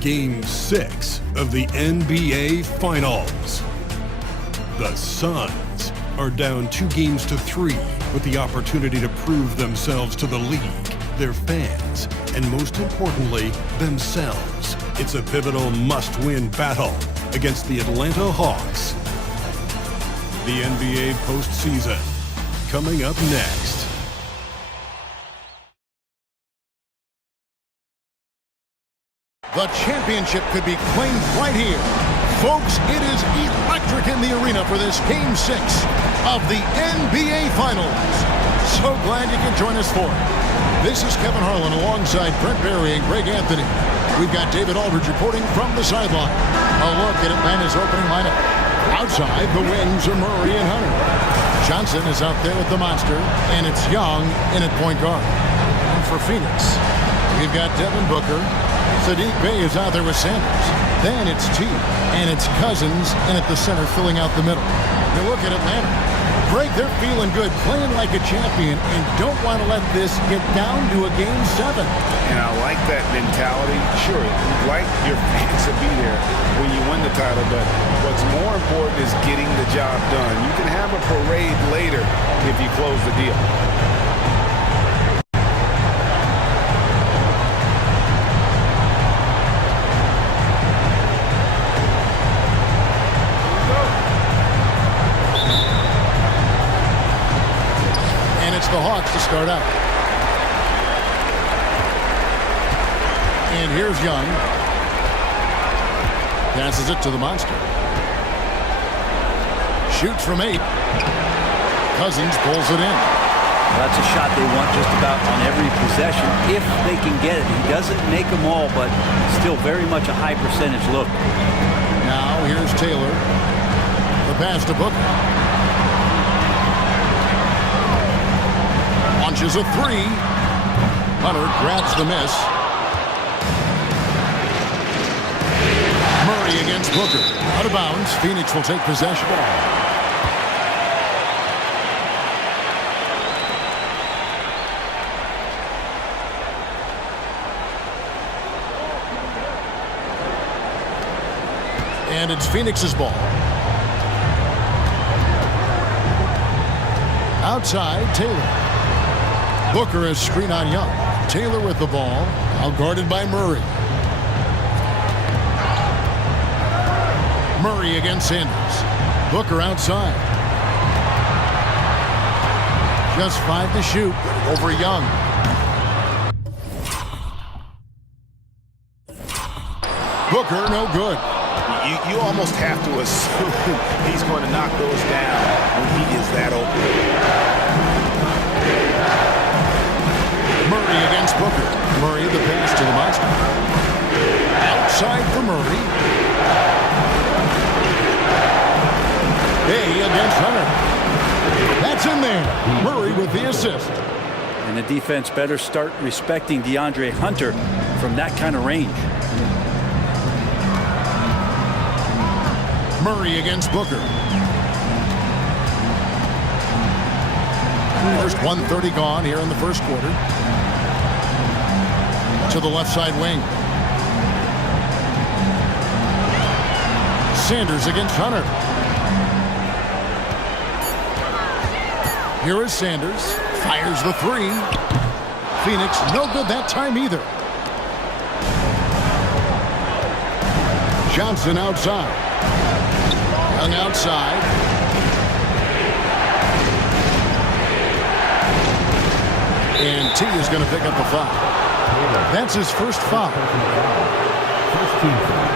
Game 6 of the NBA Finals. The Suns are down 2-3 with the opportunity to prove themselves to the league, their fans, and most importantly, themselves. It's a pivotal must-win battle against the Atlanta Hawks. The NBA postseason, coming up next. The championship could be claimed right here. Folks, it is electric in the arena for this Game 6 of the NBA Finals. So glad you can join us for it. This is Kevin Harlan alongside Brent Barry and Greg Anthony. We've got David Aldridge reporting from the sideline. A look at Atlanta's opening lineup. Outside, the wings are Murray and Hunter. Johnson is out there with the monster, and it's Young in at point guard. And for Phoenix, we've got Devin Booker. Saddiq Bey is out there with Sanders. Then it's T, and it's Cousins in at the center, filling out the middle. You look at Atlanta. Greg, they're feeling good, playing like a champion, and don't want to let this get down to a Game 7. And I like that mentality. Sure, you'd like your fans to be there when you win the title, but what's more important is getting the job done. You can have a parade later if you close the deal. The Hawks to start out. And here's Young. Passes it to the monster. Shoots from 8. Cousins pulls it in. That's a shot they want just about on every possession if they can get it. He doesn't make them all, but still very much a high percentage look. Now here's Taylor. The pass to Booker. Launches a 3. Hunter grabs the miss. Murray against Booker. Out of bounds. Phoenix will take possession. And it's Phoenix's ball. Outside, Taylor. Booker has screen on Young. Taylor with the ball. Out guarded by Murray. Murray against Sanders. Booker outside. Just 5 to shoot over Young. Booker, no good. You almost have to assume he's going to knock those down when he is that open. Murray against Booker. Murray the pass to the monster. Outside for Murray. Bey against Hunter. That's in there. Murray with the assist. And the defense better start respecting DeAndre Hunter from that kind of range. Murray against Booker. First 1:30 gone here in the first quarter. To the left side wing. Sanders against Hunter. Here is Sanders. Fires the 3. Phoenix no good that time either. Johnson outside. Young outside. And T is going to pick up the foul. That's his first foul. First team foul.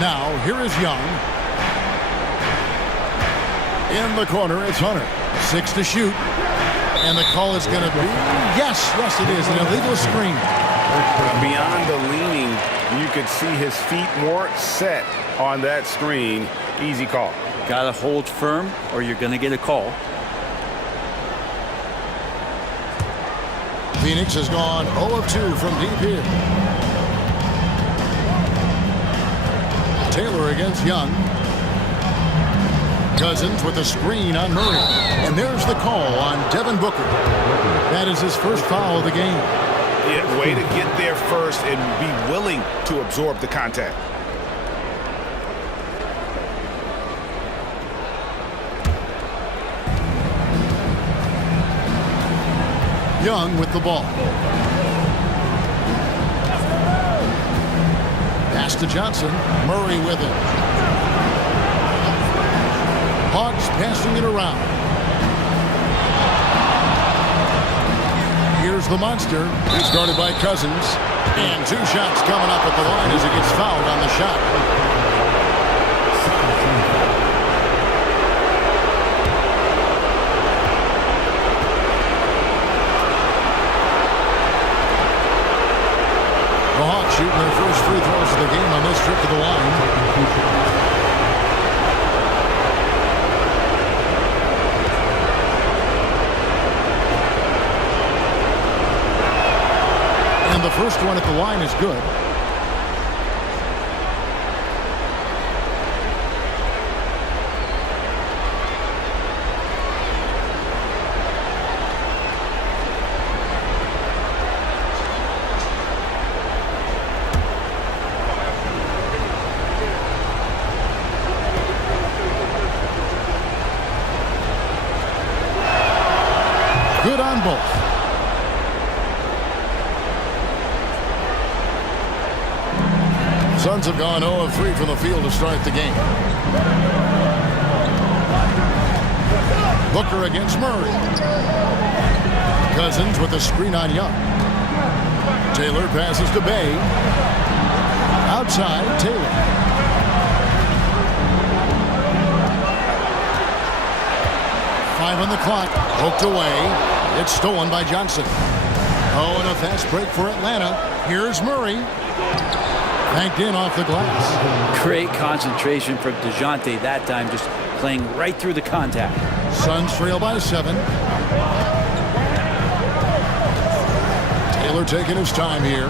Now, here is Young. In the corner, it's Hunter. 6 to shoot. And the call is going to be, yes, it is, an illegal screen. Beyond the leaning, you could see his feet more set on that screen. Easy call. Got to hold firm or you're going to get a call. Phoenix has gone 0 of 2 from deep here. Taylor against Young. Cousins with a screen on Murray. And there's the call on Devin Booker. That is his first foul of the game. Yeah, way to get there first and be willing to absorb the contact. Young with the ball. Pass to Johnson. Murray with it. Hawks passing it around. Here's the monster. He's guarded by Cousins. And 2 shots coming up at the line as he gets fouled on the shot. The Hawks shooting their first free throws of the game on this trip to the line. And the first one at the line is good. Good on both. Suns have gone 0 of 3 from the field to start the game. Booker against Murray. Cousins with a screen on Young. Taylor passes to Bay. Outside, Taylor. Five on the clock. Poked away. It's stolen by Johnson. Oh, and a fast break for Atlanta. Here's Murray. Banked in off the glass. Great concentration from DeJounte that time, just playing right through the contact. Suns trail by 7. Taylor taking his time here.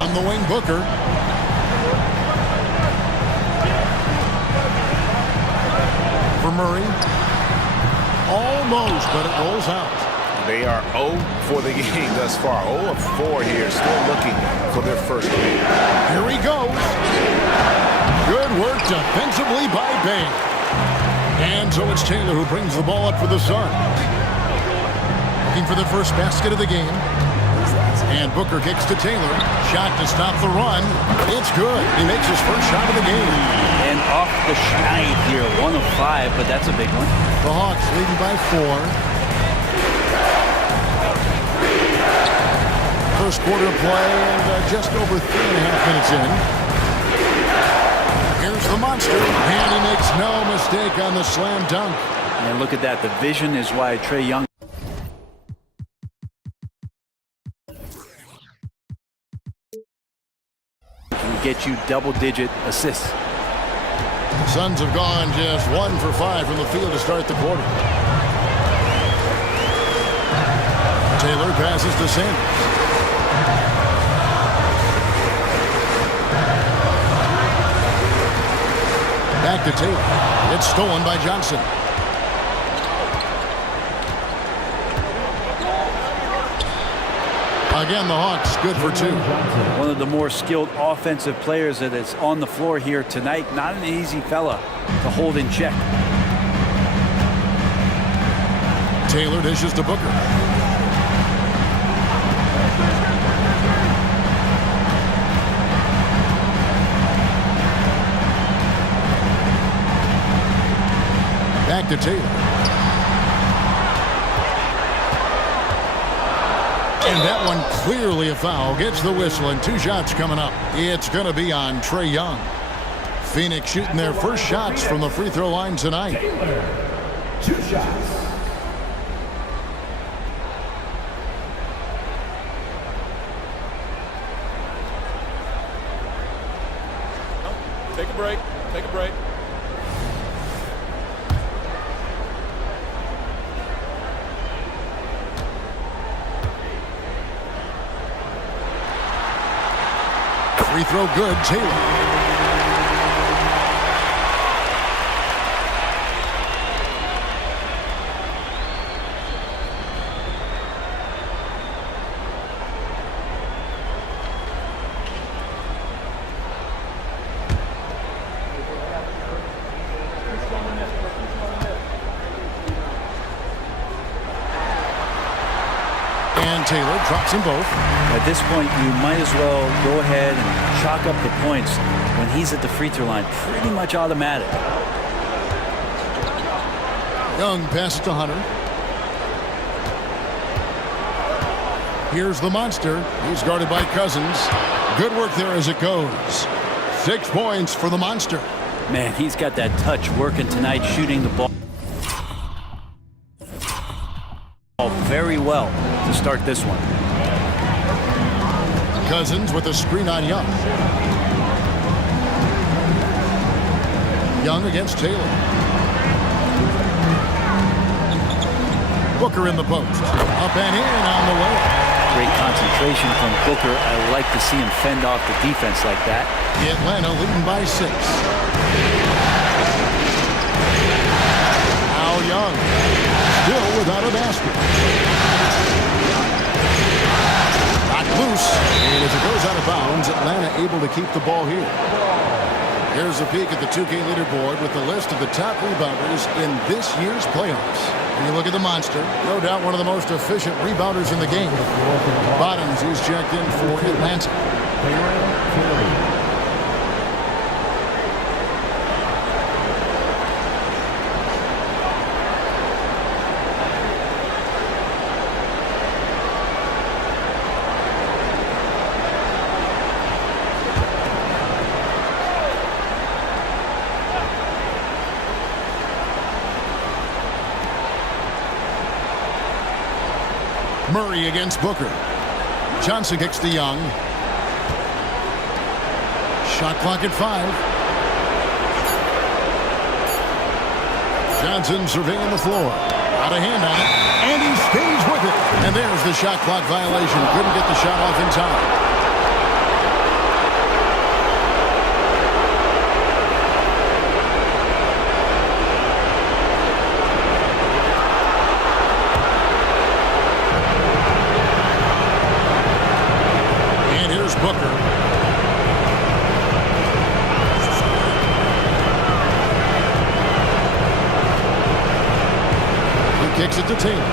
On the wing, Booker. For Murray. Almost, but it rolls out. They are 0 for the game thus far. 0 of 4 here, still looking for their first win. Here he goes. Good work defensively by Bay. And so it's Taylor who brings the ball up for the Suns. Looking for the first basket of the game. And Booker kicks to Taylor. Shot to stop the run. It's good. He makes his first shot of the game. And off the schneid here, 1 of 5, but that's a big one. The Hawks leading by 4. First quarter play and just over 3.5 minutes in. Here's the monster. And he makes no mistake on the slam dunk. And look at that. The vision is why Trae Young can get you double-digit assists. The Suns have gone just 1 for 5 from the field to start the quarter. Taylor passes to Sanders. Back to Taylor. It's stolen by Johnson. Again, the Hawks good for 2. One of the more skilled offensive players that is on the floor here tonight. Not an easy fella to hold in check. Taylor dishes to Booker. Back to Taylor. And that one clearly a foul. Gets the whistle and 2 shots coming up. It's going to be on Trae Young. Phoenix shooting their first shots from the free throw line tonight. 2 shots. Take a break. Take a break. Free throw good, Taylor. And Taylor drops them both. At this point, you might as well go ahead and chalk up the points when he's at the free throw line. Pretty much automatic. Young passes to Hunter. Here's the monster. He's guarded by Cousins. Good work there as it goes. 6 points for the monster. Man, he's got that touch working tonight, shooting the ball very well to start this one. Cousins with a screen on Young. Young against Taylor. Booker in the post. Up and in on the way. Great concentration from Booker. I like to see him fend off the defense like that. Atlanta leading by 6. Now Young. Still without a basket. Got loose. And as it goes out of bounds, Atlanta able to keep the ball here. Here's a peek at the 2K leaderboard with the list of the top rebounders in this year's playoffs. When you look at the monster, no doubt one of the most efficient rebounders in the game. Bottoms is checked in for Atlanta. Murray against Booker. Johnson kicks to Young. Shot clock at 5. Johnson surveying the floor. Out of hand on it. And he stays with it. And there's the shot clock violation. Couldn't get the shot off in time. Booker. He kicks it to Taylor.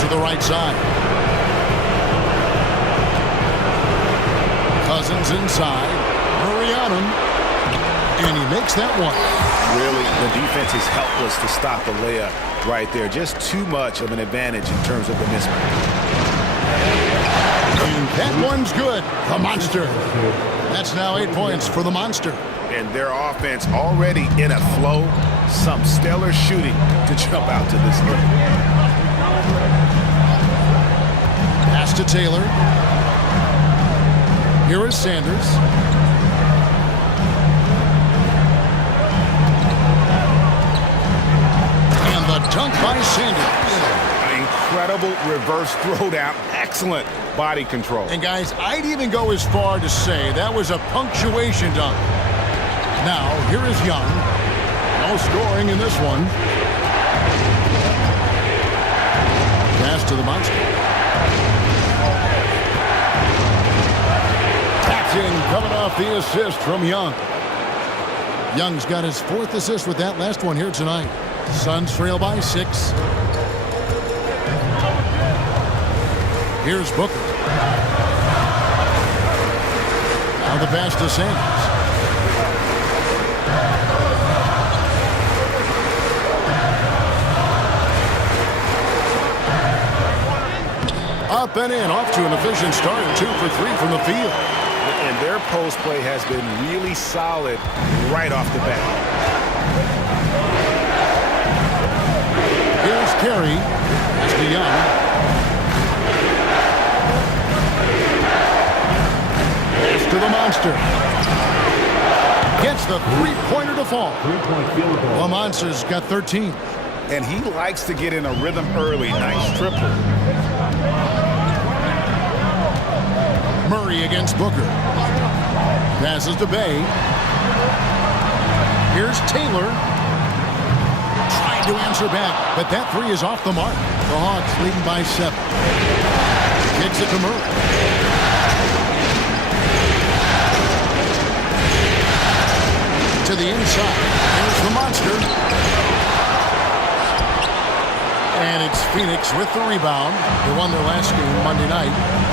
To the right side. Cousins inside. Murray on him. And he makes that one. Really, the defense is helpless to stop the layup right there. Just too much of an advantage in terms of the mismatch. And that one's good. The monster. That's now 8 points for the monster. And their offense already in a flow. Some stellar shooting to jump out to this lead. Pass to Taylor. Here is Sanders. And the dunk by Sanders. Incredible reverse throwdown. Excellent body control. And guys, I'd even go as far to say that was a punctuation dunk. Now, here is Young. No scoring in this one. Pass to the monster. Tapped in, coming off the assist from Young. Young's got his 4th assist with that last one here tonight. Suns trail by 6. Here's Booker. Now the pass to Sanders. Up and in, off to an efficient start. 2 for 3 from the field. And their post play has been really solid right off the bat. Here's Carey. That's to Young. To the monster. Gets the three-pointer to fall. 3-point field goal. The monster's got 13. And he likes to get in a rhythm early. Nice triple. Murray against Booker. Passes to Bay. Here's Taylor. Trying to answer back, but that three is off the mark. The Hawks leading by 7. Kicks it to Murray. To the inside. Here's the monster. And it's Phoenix with the rebound. They won their last game Monday night.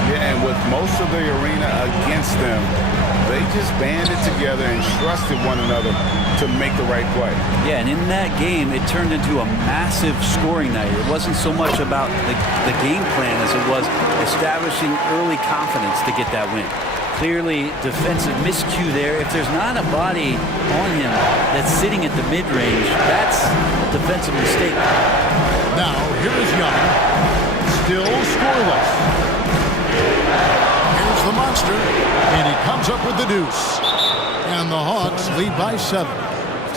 Yeah, and with most of the arena against them, they just banded together and trusted one another to make the right play. Yeah, and in that game, it turned into a massive scoring night. It wasn't so much about the game plan as it was establishing early confidence to get that win. Clearly, defensive miscue there. If there's not a body on him that's sitting at the mid-range, that's a defensive mistake. Now, here is Young. Still scoreless. Here's the monster. And he comes up with the deuce. And the Hawks lead by 7.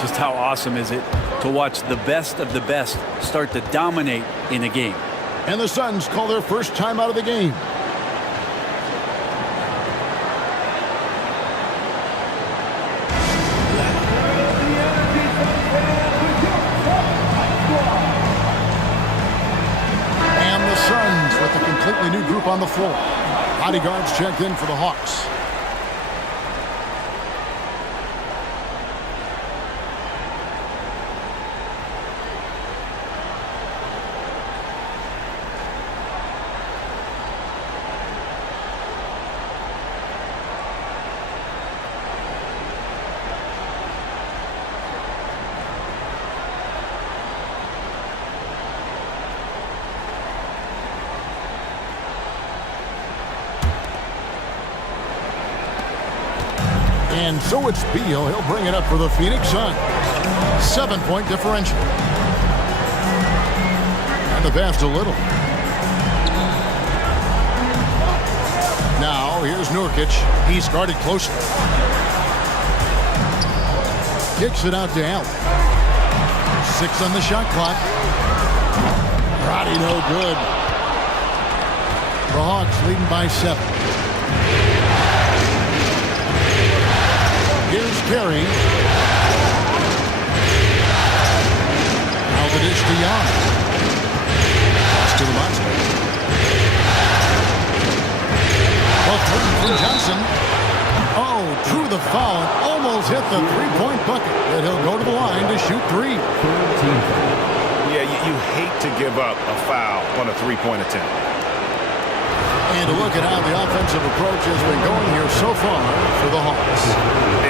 Just how awesome is it to watch the best of the best start to dominate in a game. And the Suns call their first time out of the game. Completely new group on the floor. Bodyguards checked in for the Hawks. And so it's Beal. He'll bring it up for the Phoenix Suns. 7-point differential. And the pass to Little. Now here's Nurkic. He's guarded closely. Kicks it out to Allen. 6 on the shot clock. Roddy no good. The Hawks leading by 7. Here's Carey. Now the dish to Young. Pass to the monster. Well, from Johnson. Oh, drew the foul. Almost hit the three-point bucket. But he'll go to the line to shoot 3. Yeah, you hate to give up a foul on a three-point attempt. And to look at how the offensive approach has been going here so far for the Hawks.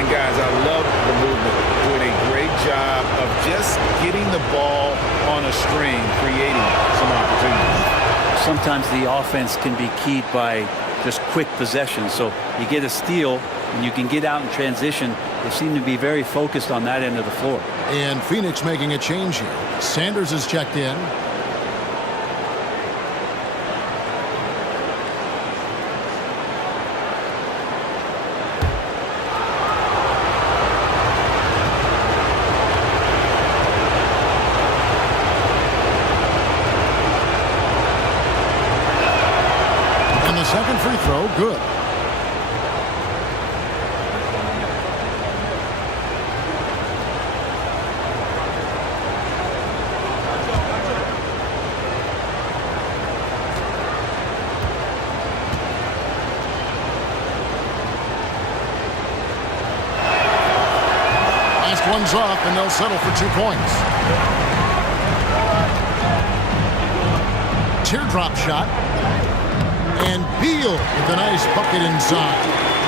And guys, I love the movement. Doing a great job of just getting the ball on a string, creating some opportunities. Sometimes the offense can be keyed by just quick possession. So you get a steal and you can get out in transition. They seem to be very focused on that end of the floor. And Phoenix making a change here. Sanders is checked in. Second free throw, good. Last one's off, and they'll settle for 2 points. Teardrop shot. And Beal with a nice bucket inside.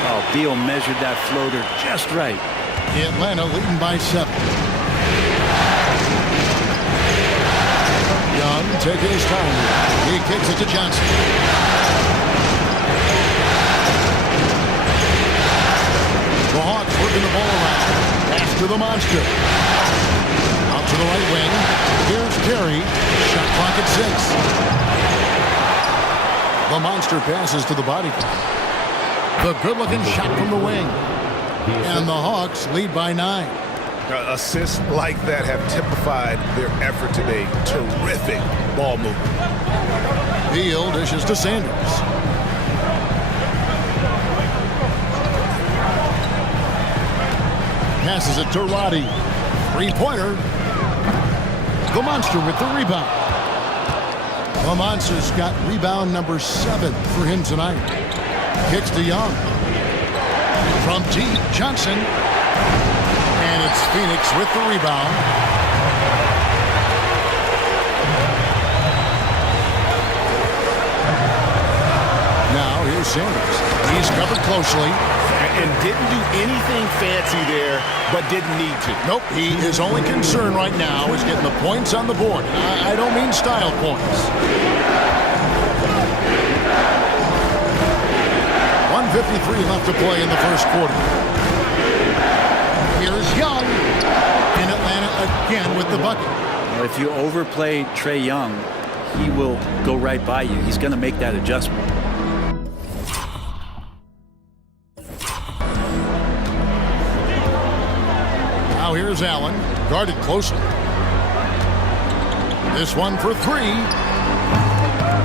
Oh, Beal measured that floater just right. Atlanta leading by 7. Young taking his time. He kicks it to Johnson. The Hawks working the ball around. Pass to the monster. Out to the right wing. Here's Carey. Shot clock at 6. The monster passes to the body. The good-looking shot from the wing. And the Hawks lead by 9. Assists like that have typified their effort today. Terrific ball movement. Beal dishes to Sanders. Passes it to Roddy. Three-pointer. The Monster with the rebound. The Monster's got rebound number 7 for him tonight. Kicks to Young. From deep, Johnson. And it's Phoenix with the rebound. Now here's Sanders. He's covered closely. And didn't do anything fancy there, but didn't need to. Nope, his only concern right now is getting the points on the board. I don't mean style points. 1:53 left to play in the first quarter. Here's Young. In Atlanta again with the bucket. Well, if you overplay Trae Young, he will go right by you. He's going to make that adjustment. Now here's Allen, guarded closely. This one for 3.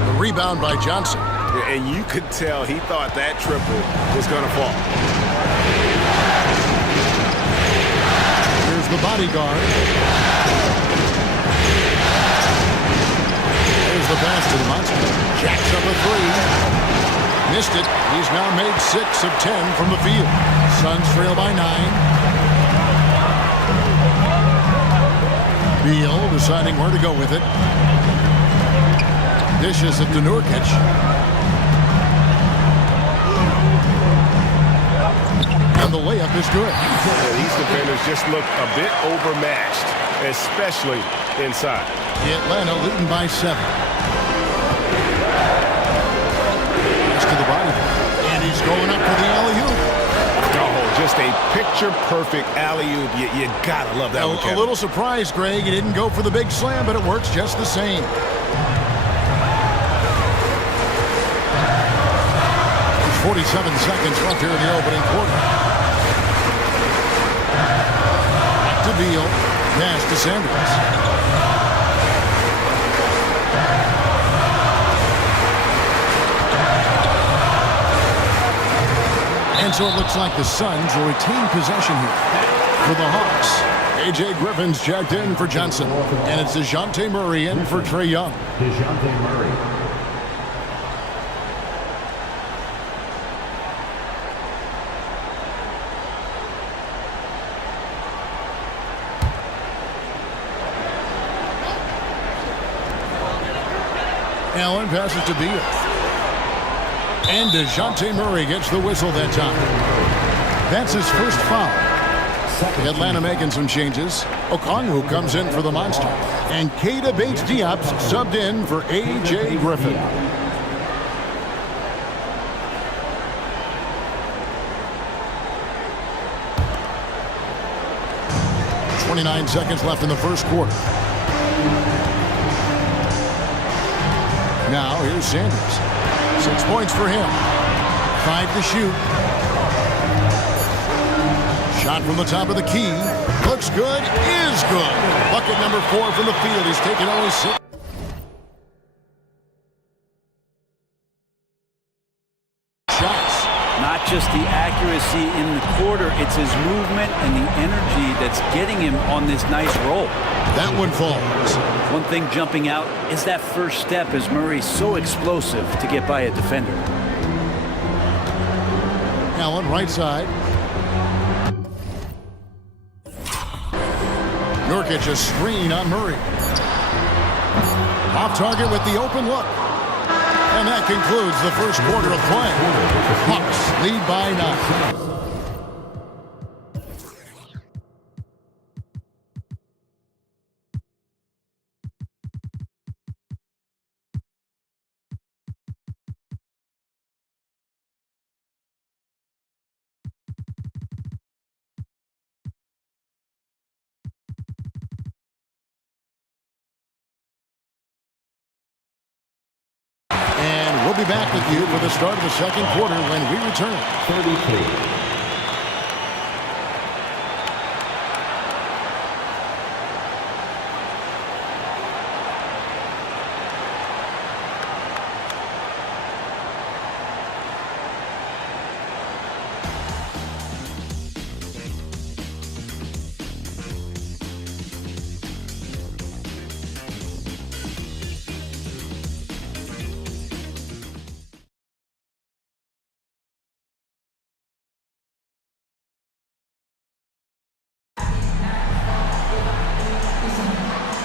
The rebound by Johnson. And you could tell he thought that triple was going to fall. Here's the bodyguard. There's the pass to the Monster. Jacks up a 3. Missed it. He's now made 6 of 10 from the field. Suns trail by 9. Beal deciding where to go with it. Dishes it to Nurkic. And the layup is good. These defenders just look a bit overmatched, especially inside. Atlanta leading by 7. Pass to the body. And he's going up for the alley-oop. Oh, just a picture-perfect alley-oop. You gotta love that one, Kevin. A little surprised, Greg. He didn't go for the big slam, but it works just the same. There's 47 seconds left here in the opening quarter. Back to Beal. Pass to Sanders. And so it looks like the Suns will retain possession here. For the Hawks, A.J. Griffin's checked in for Johnson. And it's DeJounte Murray in for Trae Young. DeJounte Murray. Allen passes to Beal. And DeJounte Murray gets the whistle that time. That's his first foul. Atlanta making some changes. Okongwu comes in for the Monster. And Keita Bates-Diop subbed in for A.J. Griffin. .29 seconds left in the first quarter. Now here's Sanders. 6 points for him. 5 to shoot. Shot from the top of the key. Looks good. Is good. Bucket number 4 from the field. He's taken only 6. Shots. Not just the accuracy in the quarter, it's his movement and the energy that's getting him on this nice roll. That one falls. One thing jumping out is that first step as Murray's so explosive to get by a defender. Allen, right side. Nurkic a screen on Murray. Off target with the open look. And that concludes the first quarter of play. Hawks lead by 9. We'll be back with you for the start of the second quarter when we return. 33.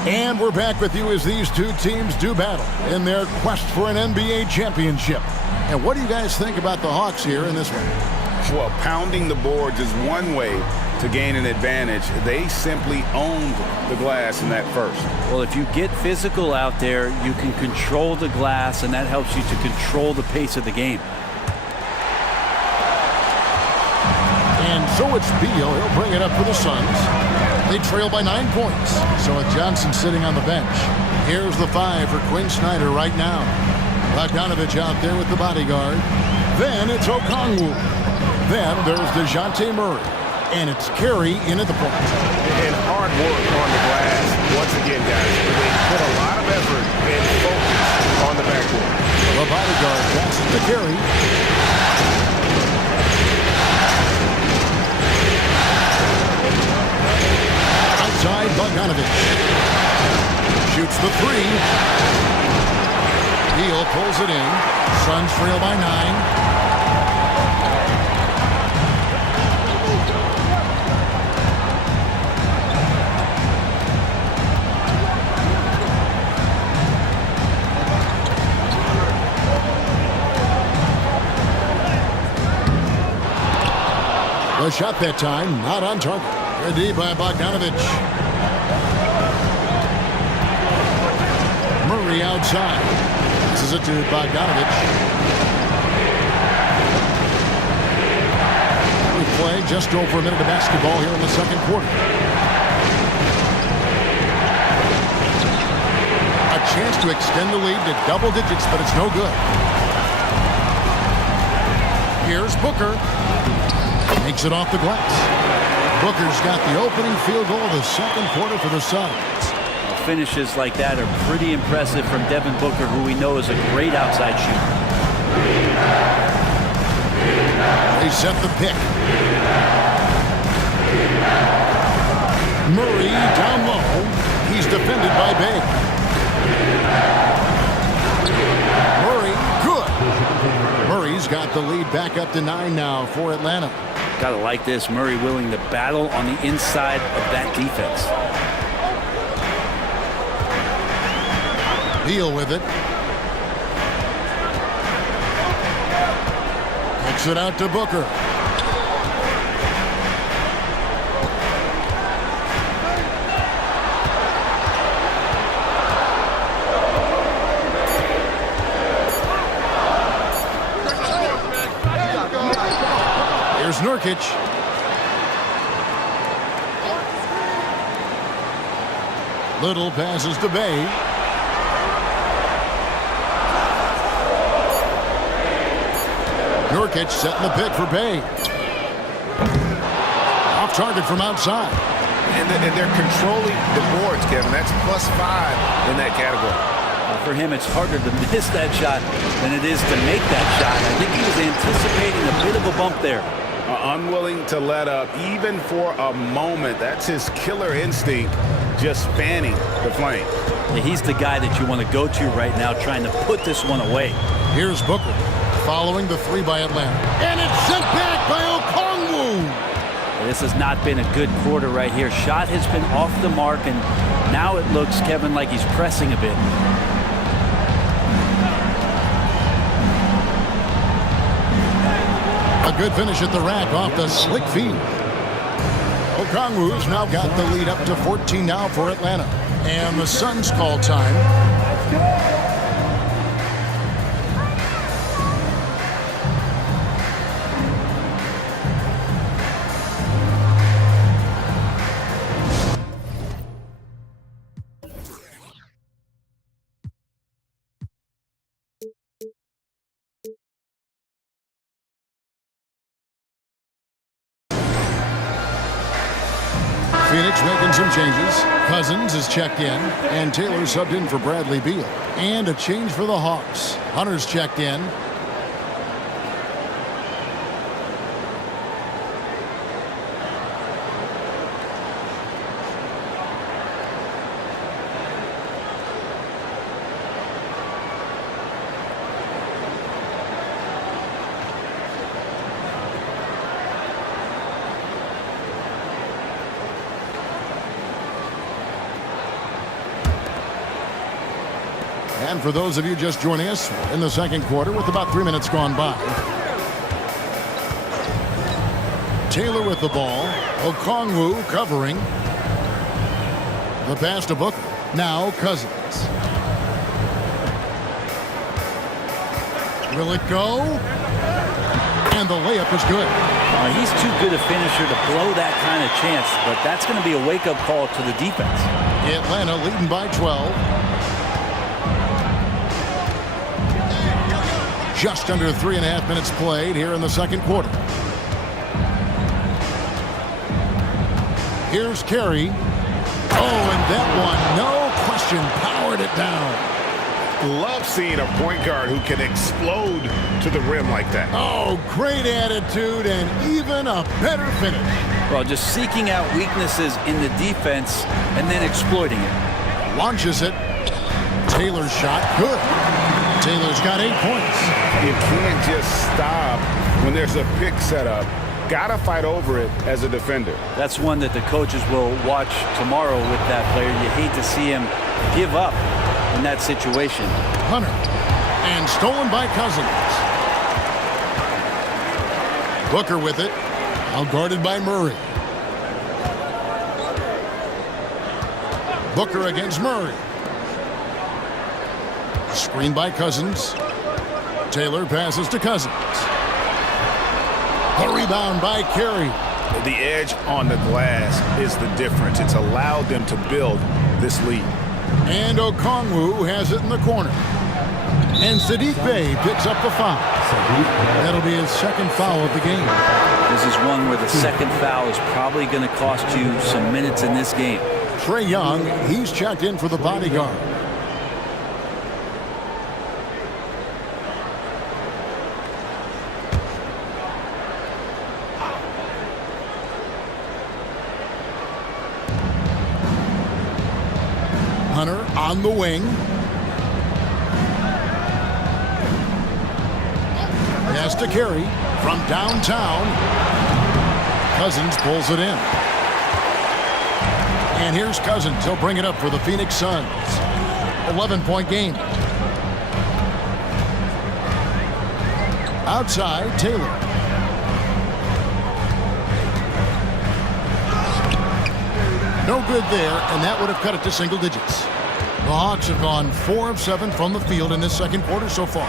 And we're back with you as these two teams do battle in their quest for an NBA championship. And what do you guys think about the Hawks here in this one? Well, pounding the boards is one way to gain an advantage. They simply owned the glass in that first. Well, if you get physical out there, you can control the glass, and that helps you to control the pace of the game. And so it's Beal. He'll bring it up for the Suns. They trail by 9 points. So with Johnson sitting on the bench. Here's the 5 for Quinn Snyder right now. Bogdanovich out there with the bodyguard. Then it's Okongwu. Then there's DeJounte Murray. And it's Carey in at the point. And hard work on the glass. Once again, guys, they put a lot of effort and focus on the backcourt. The bodyguard passes to Carey. Outside Bogdanovich. Shoots the 3. Beal pulls it in. Suns trail by 9. The shot that time, not on target. Good D by Bogdanovich. Murray outside. This is it to Bogdanovich. We play just over a minute of basketball here in the second quarter. A chance to extend the lead to double digits, but it's no good. Here's Booker. Makes it off the glass. Booker's got the opening field goal of the second quarter for the Suns. Finishes like that are pretty impressive from Devin Booker, who we know is a great outside shooter. They set the pick. Murray down low. He's defended by Bay. Murray, good. Murray's got the lead back up to 9 now for Atlanta. Gotta like this. Murray willing to battle on the inside of that defense. Beal with it. Kicks it out to Booker. Here's Nurkic. Little passes to Bay. Nurkic setting the pick for Bay. Off target from outside. And they're controlling the boards, Kevin. That's +5 in that category. For him, it's harder to miss that shot than it is to make that shot. I think he was anticipating a bit of a bump there. Unwilling to let up, even for a moment. That's his killer instinct, just fanning the flame. Yeah, he's the guy that you want to go to right now, trying to put this one away. Here's Booker, following the 3 by Atlanta. And it's sent back by Okongwu. This has not been a good quarter right here. Shot has been off the mark, and now it looks, Kevin, like he's pressing a bit. A good finish at the rack off the slick feed. Okongwu's now got the lead up to 14 now for Atlanta. And the Suns call time. Phoenix making some changes. Cousins is checked in, and Taylor subbed in for Bradley Beal. And a change for the Hawks. Hunter's checked in. And for those of you just joining us, in the second quarter with about 3 minutes gone by. Taylor with the ball. Okongwu covering. The pass to Booker. Now Cousins. Will it go? And the layup is good. He's too good a finisher to blow that kind of chance, but that's going to be a wake-up call to the defense. Atlanta leading by 12. Just under 3.5 minutes played here in the second quarter. Here's Carey. Oh, and that one, no question, powered it down. Love seeing a point guard who can explode to the rim like that. Oh, great attitude and even a better finish. Well, just seeking out weaknesses in the defense and then exploiting it. Launches it. Taylor's shot, good. Taylor's got 8 points. You can't just stop when there's a pick set up. Gotta fight over it as a defender. That's one that the coaches will watch tomorrow with that player. You hate to see him give up in that situation. Hunter. And stolen by Cousins. Booker with it. Now guarded by Murray. Booker against Murray. Screen by Cousins. Taylor passes to Cousins. A rebound by Carey. The edge on the glass is the difference. It's allowed them to build this lead. And Okongwu has it in the corner. And Saddiq Bey picks up the foul. That'll be his second foul of the game. This is one where the second foul is probably going to cost you some minutes in this game. Trae Young, he's checked in for the bodyguard. Hunter on the wing. Pass to Carey from downtown. Cousins pulls it in. And here's Cousins. He'll bring it up for the Phoenix Suns. 11-point game. Outside, Taylor. No good there, and that would have cut it to single digits. The Hawks have gone 4 of 7 from the field in this second quarter so far.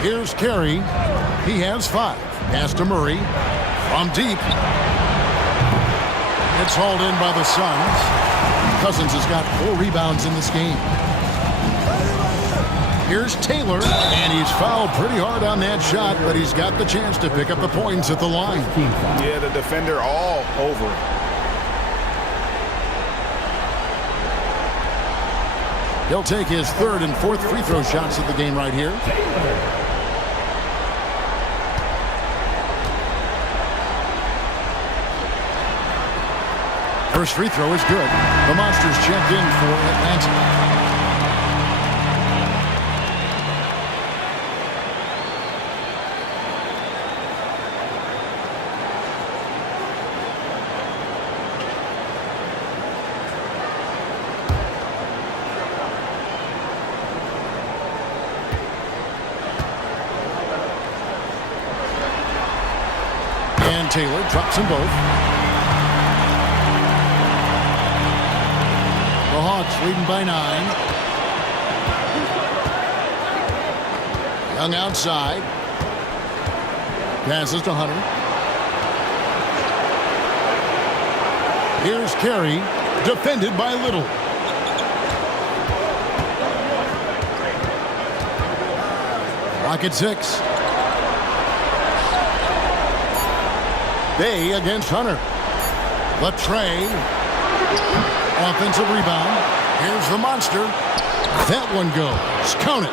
Here's Carey. He has 5. Pass to Murray. From deep. It's hauled in by the Suns. Cousins has got 4 rebounds in this game. Here's Taylor, and he's fouled pretty hard on that shot, but he's got the chance to pick up the points at the line. Yeah, the defender all over it. He'll take his 3rd and 4th free throw shots of the game right here. First free throw is good. The Monsters checked in for Atlanta. And Taylor drops them both. The Hawks leading by 9. Young outside. Passes to Hunter. Here's Carey, defended by Little. Clock at 6. Bey against Hunter. Latrey. Offensive rebound. Here's the Monster. That one goes. Count it.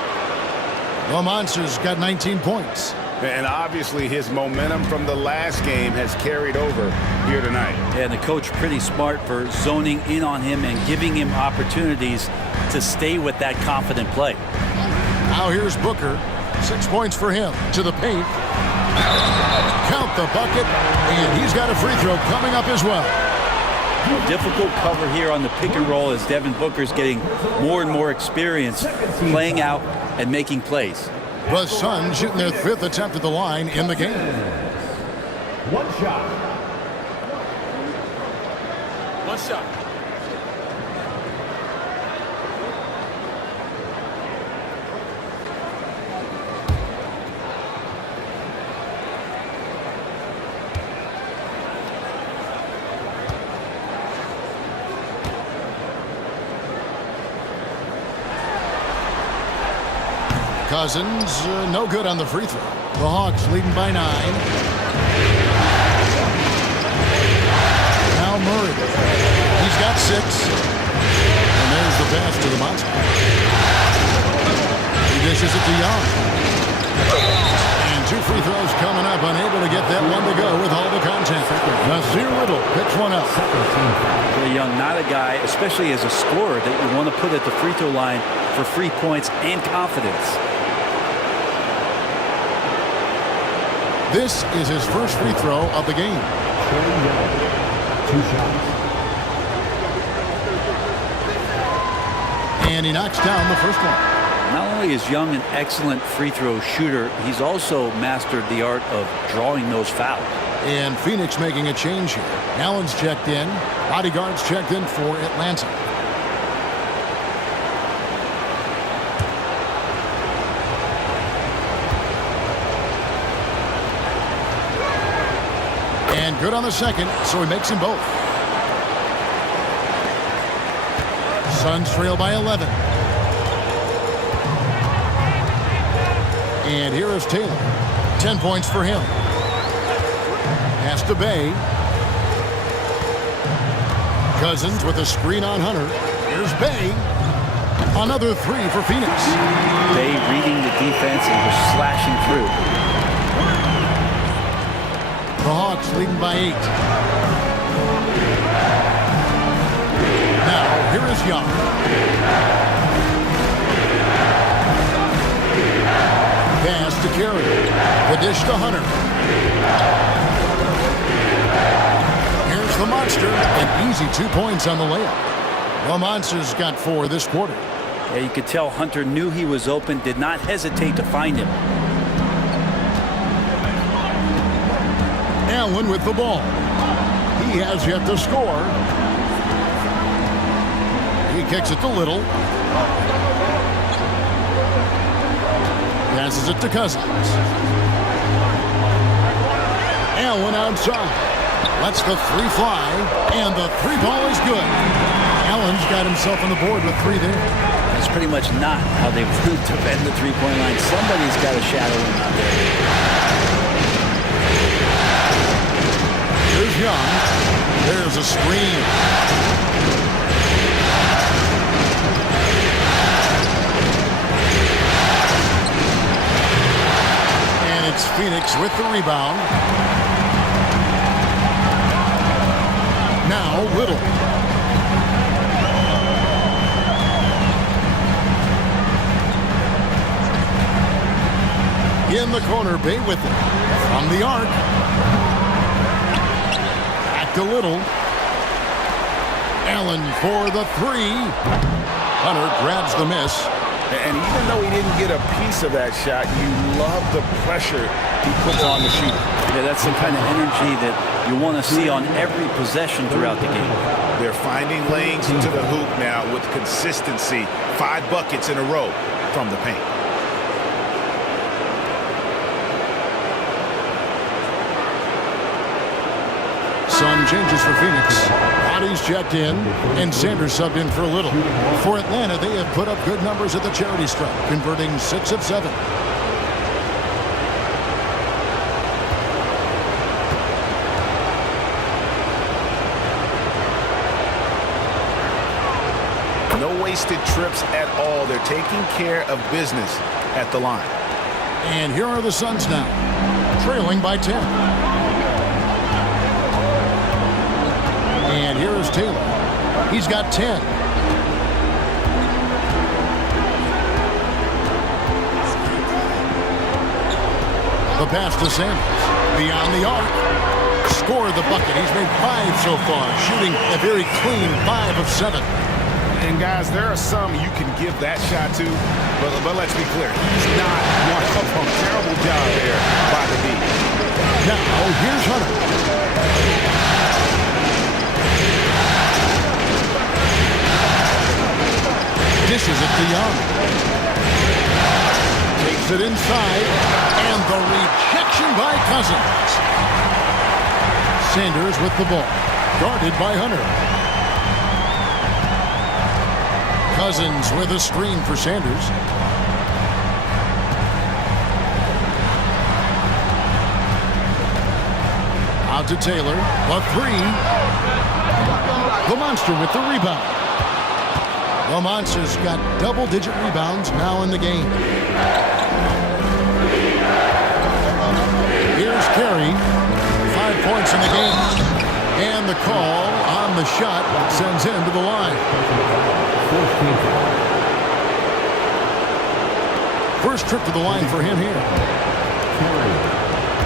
The Monster's got 19 points. And obviously his momentum from the last game has carried over here tonight. Yeah, and the coach pretty smart for zoning in on him and giving him opportunities to stay with that confident play. Now here's Booker. 6 points for him. To the paint. Count the bucket. And he's got a free throw coming up as well. Difficult cover here on the pick and roll as Devin Booker's getting more and more experience playing out and making plays. The Suns shooting their 5th attempt at the line in the game. One shot. One shot. Cousins, no good on the free throw. The Hawks leading by 9. Now Murray. He's got 6. And there's the pass to the monster. He dishes it to Young. And 2 free throws coming up. Unable to get that one to go with all the contact. Nasir Little picks one up. Young, not a guy, especially as a scorer, that you want to put at the free throw line for free points and confidence. This is his first free throw of the game. 2 shots. And he knocks down the first one. Not only is Young an excellent free throw shooter, he's also mastered the art of drawing those fouls. And Phoenix making a change here. Allen's checked in. Bodyguards checked in for Atlanta. And good on the second, so he makes them both. Suns trail by 11. And here is Taylor. 10 points for him. Pass to Bay. Cousins with a screen on Hunter. Here's Bay. Another 3 for Phoenix. Bay reading the defense and just slashing through. The Hawks leading by 8. Now, here is Young. Pass to Carey. The dish to Hunter. Here's the Monster. An easy 2 points on the layup. The Monster's got 4 this quarter. Yeah, you could tell Hunter knew he was open, did not hesitate to find him. Allen with the ball. He has yet to score. He kicks it to Little. Passes it to Cousins. Allen outside. Lets the 3 fly. And the 3 ball is good. Allen's got himself on the board with 3 there. That's pretty much not how they want to defend the three-point line. Somebody's got to shadow him out there. Here's Young. There's a screen. And it's Phoenix with the rebound. Now Little. In the corner, Bay with it. From the arc. To Little. Allen for the 3. Hunter grabs the miss. And even though he didn't get a piece of that shot, you love the pressure he puts on the shooter. Yeah, that's the kind of energy that you want to see on every possession throughout the game. They're finding lanes into the hoop now with consistency. 5 buckets in a row from the paint. Some changes for Phoenix. Bodies checked in, and Sanders subbed in for Little. For Atlanta, they have put up good numbers at the charity stripe, converting 6 of 7. No wasted trips at all. They're taking care of business at the line. And here are the Suns now, trailing by 10. And here is Taylor. He's got 10. The pass to Sanders. Beyond the arc. scored the bucket. He's made 5 so far, shooting a very clean 5 of 7. And guys, there are some you can give that shot to, but let's be clear, he's not one of them. Terrible job there by the D. Now, here's Hunter. Dishes it to Young. Takes it inside, and the rejection by Cousins. Sanders with the ball, guarded by Hunter. Cousins with a screen for Sanders. Out to Taylor, a 3. The Monster with the rebound. The Monster's got double-digit rebounds now in the game. Here's Carey, 5 points in the game. And the call on the shot sends him to the line. First trip to the line for him here. Carey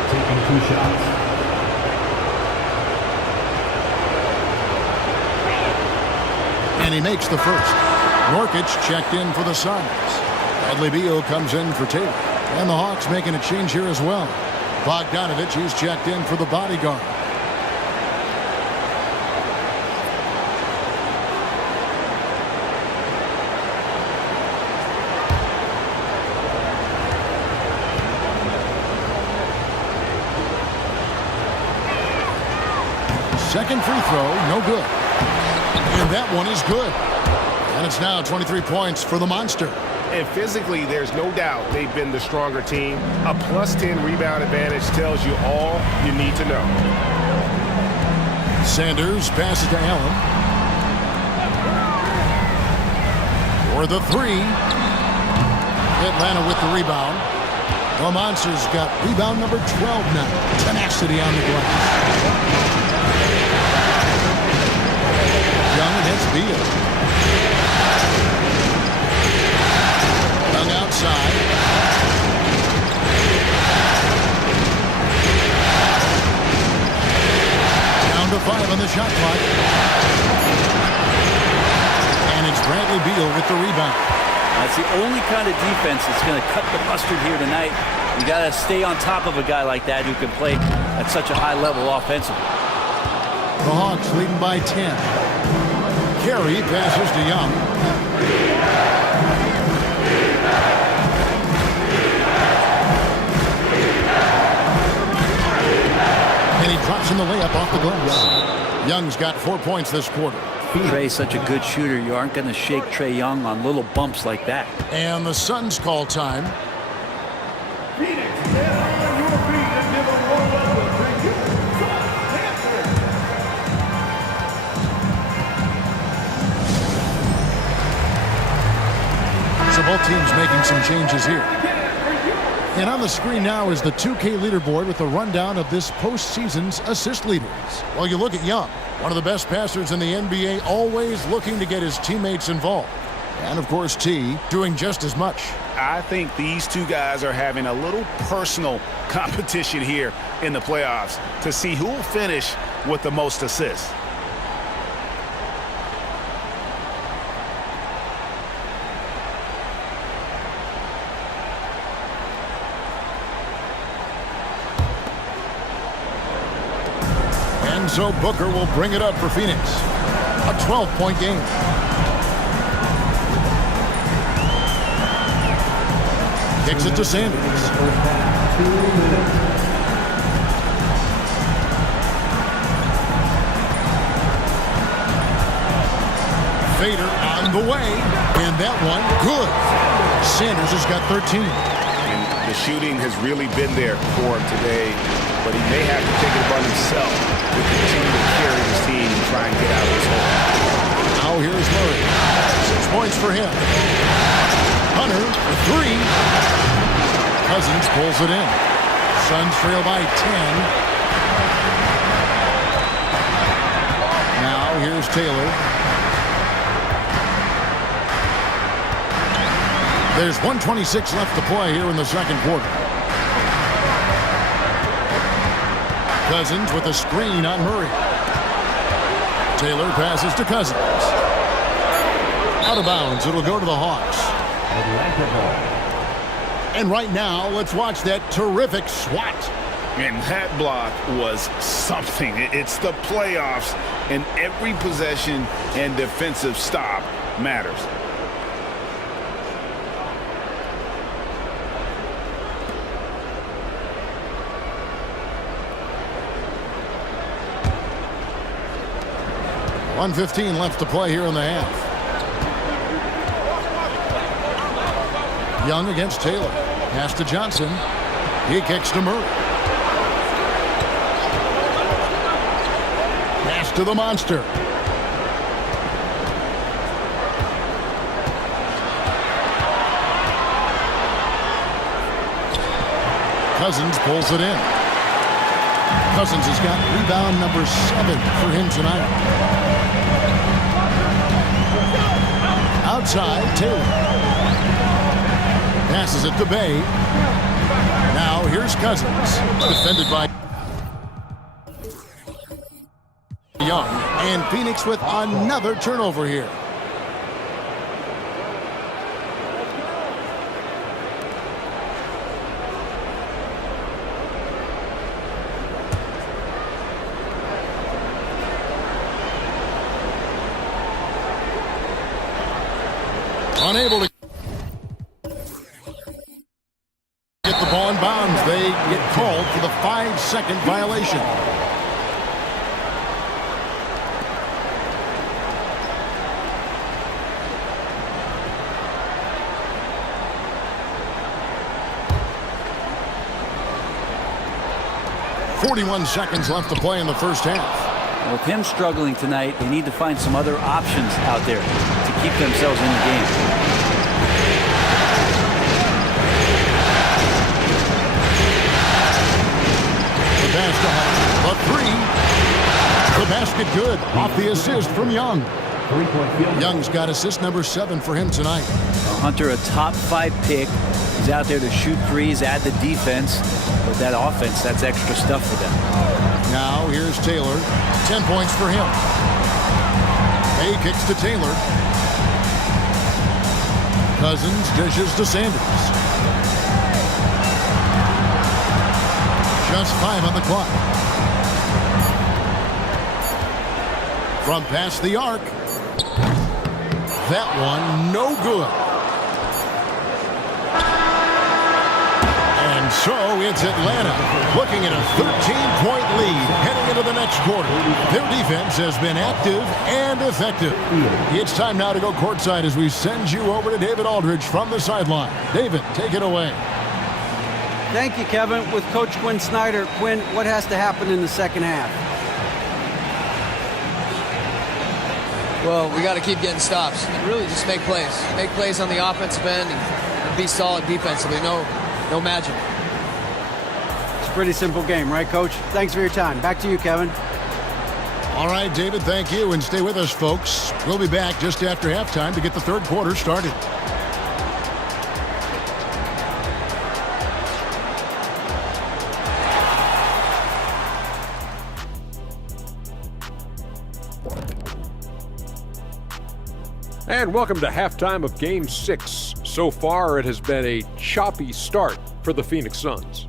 taking 2 shots. And he makes the first. Nurkic checked in for the Suns. Bradley Beal comes in for Taylor. And the Hawks making a change here as well. Bogdanovich, he's checked in for the bodyguard. Second free throw, no good. And that one is good. And it's now 23 points for the Monster. And physically, there's no doubt they've been the stronger team. A +10 rebound advantage tells you all you need to know. Sanders passes to Allen. For the 3. Atlanta with the rebound. The Monsters got rebound number 12 now. Tenacity on the glass. Young against Beal. Young outside. Down to 5 on the shot clock. And it's Bradley Beal with the rebound. That's the only kind of defense that's going to cut the mustard here tonight. You got to stay on top of a guy like that who can play at such a high level offensively. The Hawks leading by 10. Carey passes to Young. And he drops in the layup off the glass. Young's got 4 points this quarter. Trey's such a good shooter. You aren't going to shake Trae Young on little bumps like that. And the Suns call time. So both teams making some changes here. And on the screen now is the 2K leaderboard with a rundown of this postseason's assist leaders. Well, you look at Young, one of the best passers in the NBA, always looking to get his teammates involved. And, of course, T doing just as much. I think these two guys are having a little personal competition here in the playoffs to see who will finish with the most assists. So Booker will bring it up for Phoenix. A 12-point game. Kicks it to Sanders. Fader on the way. And that one, good. Sanders has got 13. And the shooting has really been there for him today, but he may have to take it upon himself to continue to carry his team and try and get out of this hole. Now here's Murray. 6 points for him. Hunter for 3. Cousins pulls it in. Suns trail by 10. Now here's Taylor. There's 1:26 left to play here in the second quarter. Cousins with a screen on Murray. Taylor passes to Cousins. Out of bounds. It'll go to the Hawks. Atlanta ball. And right now, let's watch that terrific swat. And that block was something. It's the playoffs, and every possession and defensive stop matters. .115 left to play here in the half. Young against Taylor. Pass to Johnson. He kicks to Murray. Pass to the monster. Cousins pulls it in. Cousins has got rebound number 7 for him tonight. Outside, Taylor. Passes it to Bay. Now here's Cousins. Defended by Young. And Phoenix with another turnover here. Unable to get the ball in bounds. They get called for the 5-second violation. .41 seconds left to play in the first half. With him struggling tonight, they need to find some other options out there to keep themselves in the game. The pass to Hunt. The 3. The basket good. Off the assist from Young. 3-point field. Young's got assist number 7 for him tonight. Hunter, a top 5 pick. He's out there to shoot threes, add the defense. But that offense, that's extra stuff for them. Now here's Taylor. 10 points for him. Bay kicks to Taylor. Cousins dishes to Sanders. Just 5 on the clock. From past the arc. That one no good. And so it's Atlanta looking at a 13-point lead heading into the next quarter. Their defense has been active and effective. It's time now to go courtside as we send you over to David Aldridge from the sideline. David, take it away. Thank you, Kevin. With Coach Quinn Snyder, Quinn, what has to happen in the second half? Well, we got to keep getting stops and really just make plays. Make plays on the offensive end and be solid defensively. No magic. It's a pretty simple game, right, Coach? Thanks for your time. Back to you, Kevin. All right, David, thank you. And stay with us, folks. We'll be back just after halftime to get the third quarter started. And welcome to halftime of Game 6. So far, it has been a choppy start for the Phoenix Suns.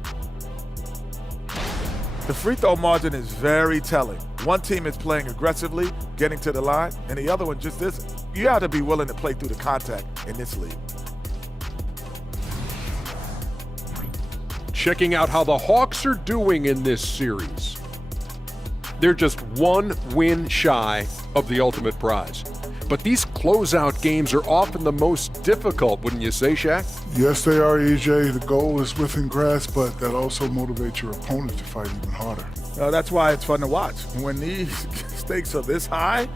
The free throw margin is very telling. One team is playing aggressively, getting to the line, and the other one just isn't. You have to be willing to play through the contact in this league. Checking out how the Hawks are doing in this series. They're just one win shy of the ultimate prize. But these closeout games are often the most difficult, wouldn't you say, Shaq? Yes, they are, EJ. The goal is within grasp, but that also motivates your opponent to fight even harder. That's why it's fun to watch. When these stakes are this high,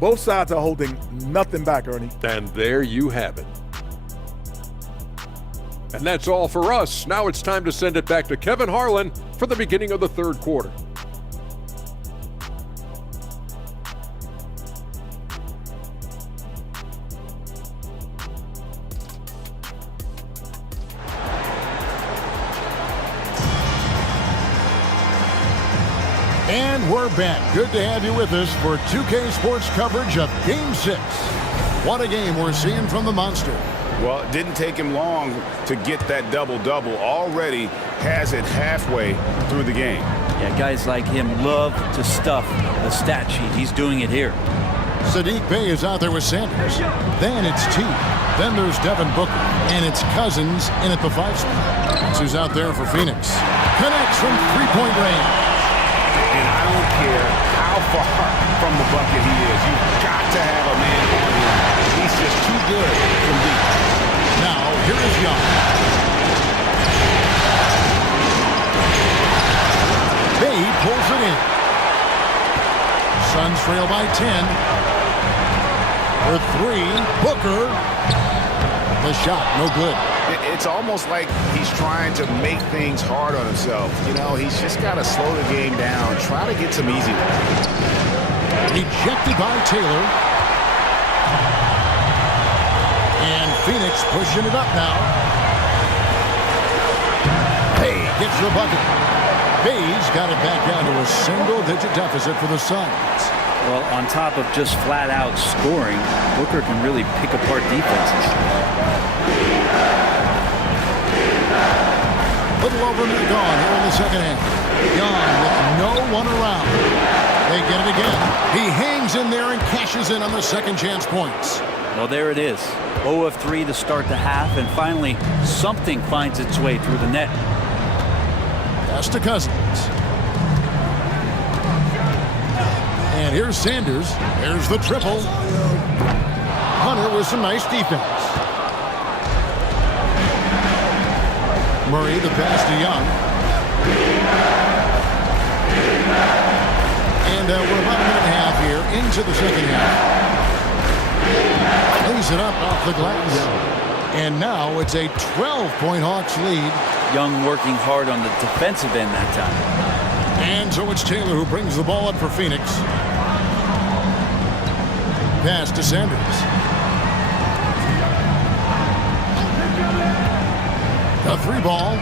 both sides are holding nothing back, Ernie. And there you have it. And that's all for us. Now it's time to send it back to Kevin Harlan for the beginning of the third quarter. And we're back. Good to have you with us for 2K Sports coverage of Game 6. What a game we're seeing from the Monster. Well, it didn't take him long to get that double-double. Already has it halfway through the game. Yeah, guys like him love to stuff the stat sheet. He's doing it here. Sadiq Bey is out there with Sanders. Then it's T. Then there's Devin Booker. And it's Cousins in at the 5 spot. Who's out there for Phoenix. Connects from three-point range. And I don't care how far from the bucket he is. You've got to have a man on him. He's just too good from deep. Now, here is Young. Bey pulls it in. Suns trail by 10. For 3, Booker. The shot, no good. It's almost like he's trying to make things hard on himself. You know, he's just got to slow the game down. Try to get some easy ones. Rejected by Taylor. And Phoenix pushing it up now. Bey gets the bucket. Bey's got it back down to a single-digit deficit for the Suns. Well, on top of just flat-out scoring, Booker can really pick apart defenses. Little over a minute gone here in the second half. Young with no one around. They get it again. He hangs in there and cashes in on the second chance points. Well, there it is. 0 of 3 to start the half, and finally something finds its way through the net. Pass to Cousins. And here's Sanders. There's the triple. Hunter with some nice defense. Murray, the pass to Young. And we're about a minute and a half here into the second half. Lays it up off the glass. And now it's a 12-point Hawks lead. Young working hard on the defensive end that time. And so it's Taylor who brings the ball up for Phoenix. Pass to Sanders. A 3 ball.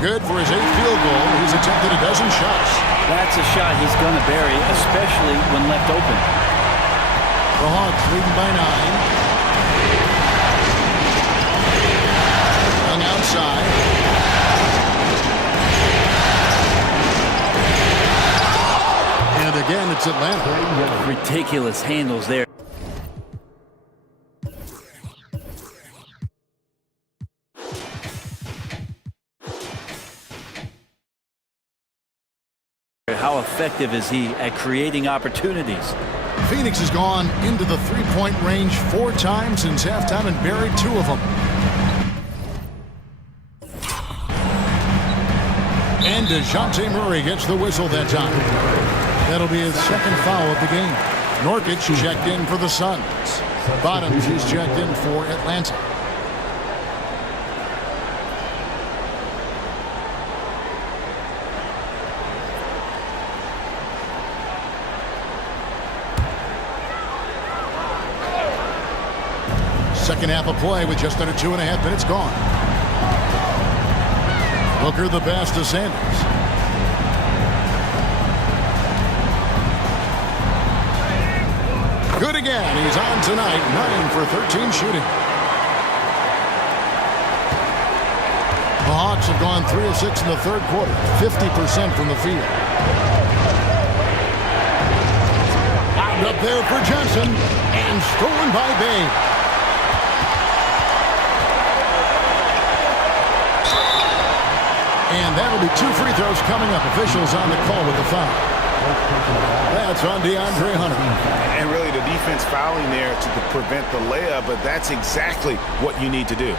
Good for his 8th field goal. He's attempted a dozen shots. That's a shot he's going to bury, especially when left open. The Hawks leading by 9. Young outside. And again, it's Atlanta. Ridiculous handles there. How effective is he at creating opportunities? Phoenix has gone into the three-point range 4 times since halftime and buried 2 of them. And DeJounte Murray gets the whistle that time. That'll be his second foul of the game. Nurkic checked in for the Suns. Bottoms is checked in for Atlanta. Second half of play with just under 2.5 minutes gone. Booker the pass to Sanders. Good again. He's on tonight. 9 for 13 shooting. The Hawks have gone 3 of 6 in the third quarter. 50% from the field. Out up there for Johnson. And stolen by Bey. And that'll be 2 free throws coming up. Officials on the call with the foul. That's on DeAndre Hunter. And really the defense fouling there to prevent the layup, but that's exactly what you need to do.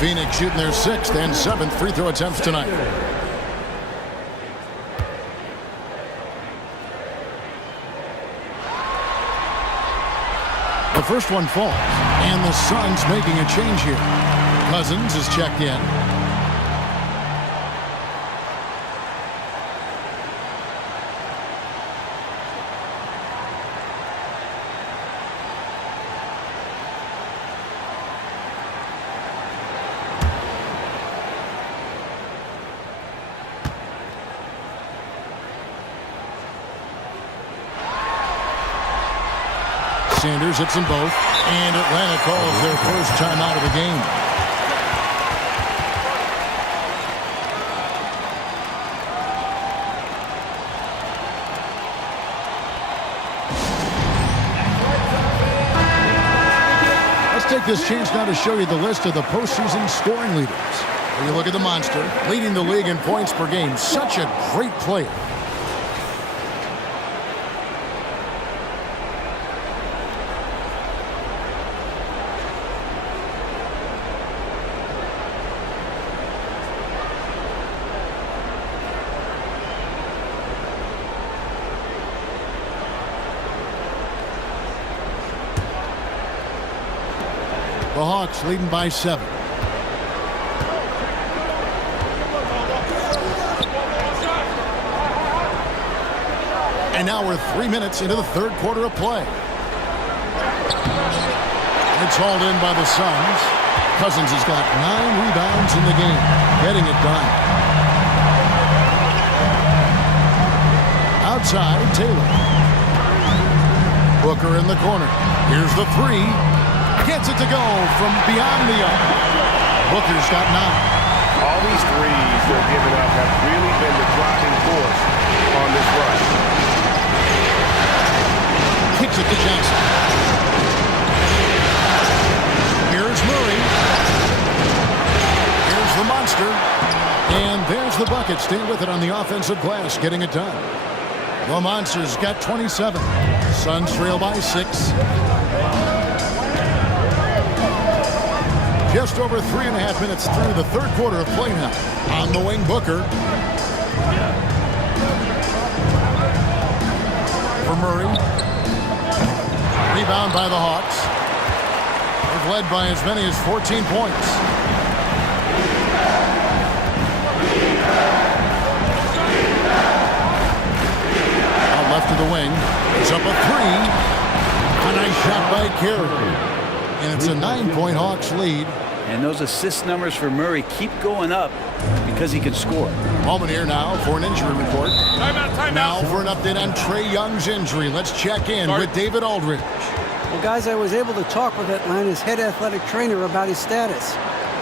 Phoenix shooting their 6th and 7th free throw attempts tonight. The first one falls, and the Suns making a change here. Cousins is checked in. Sanders hits them both. And Atlanta calls their first timeout of the game. Let's take this chance now to show you the list of the postseason scoring leaders. When you look at the monster, leading the league in points per game. Such a great player. The Hawks leading by 7. And now we're 3 minutes into the third quarter of play. It's hauled in by the Suns. Cousins has got 9 rebounds in the game, getting it done. Outside, Taylor. Booker in the corner. Here's the 3. Gets it to go from beyond the arc. Booker's got 9. All these threes they're giving up have really been the driving force on this rush. Kicks it to Jackson. Here's Murray. Here's the monster. And there's the bucket. Staying with it on the offensive glass, getting it done. The Monsters got 27. Suns trail by 6. Just over 3.5 minutes through the third quarter of play now. On the wing, Booker. For Murray. Rebound by the Hawks. They've led by as many as 14 points. Out left to the wing. It's up a 3. A nice shot by Carey. And it's a 9-point Hawks lead. And those assist numbers for Murray keep going up because he can score. Moment here now for an injury report. Timeout. Now for an update on Trae Young's injury. Let's check in with David Aldridge. Well, guys, I was able to talk with Atlanta's head athletic trainer about his status.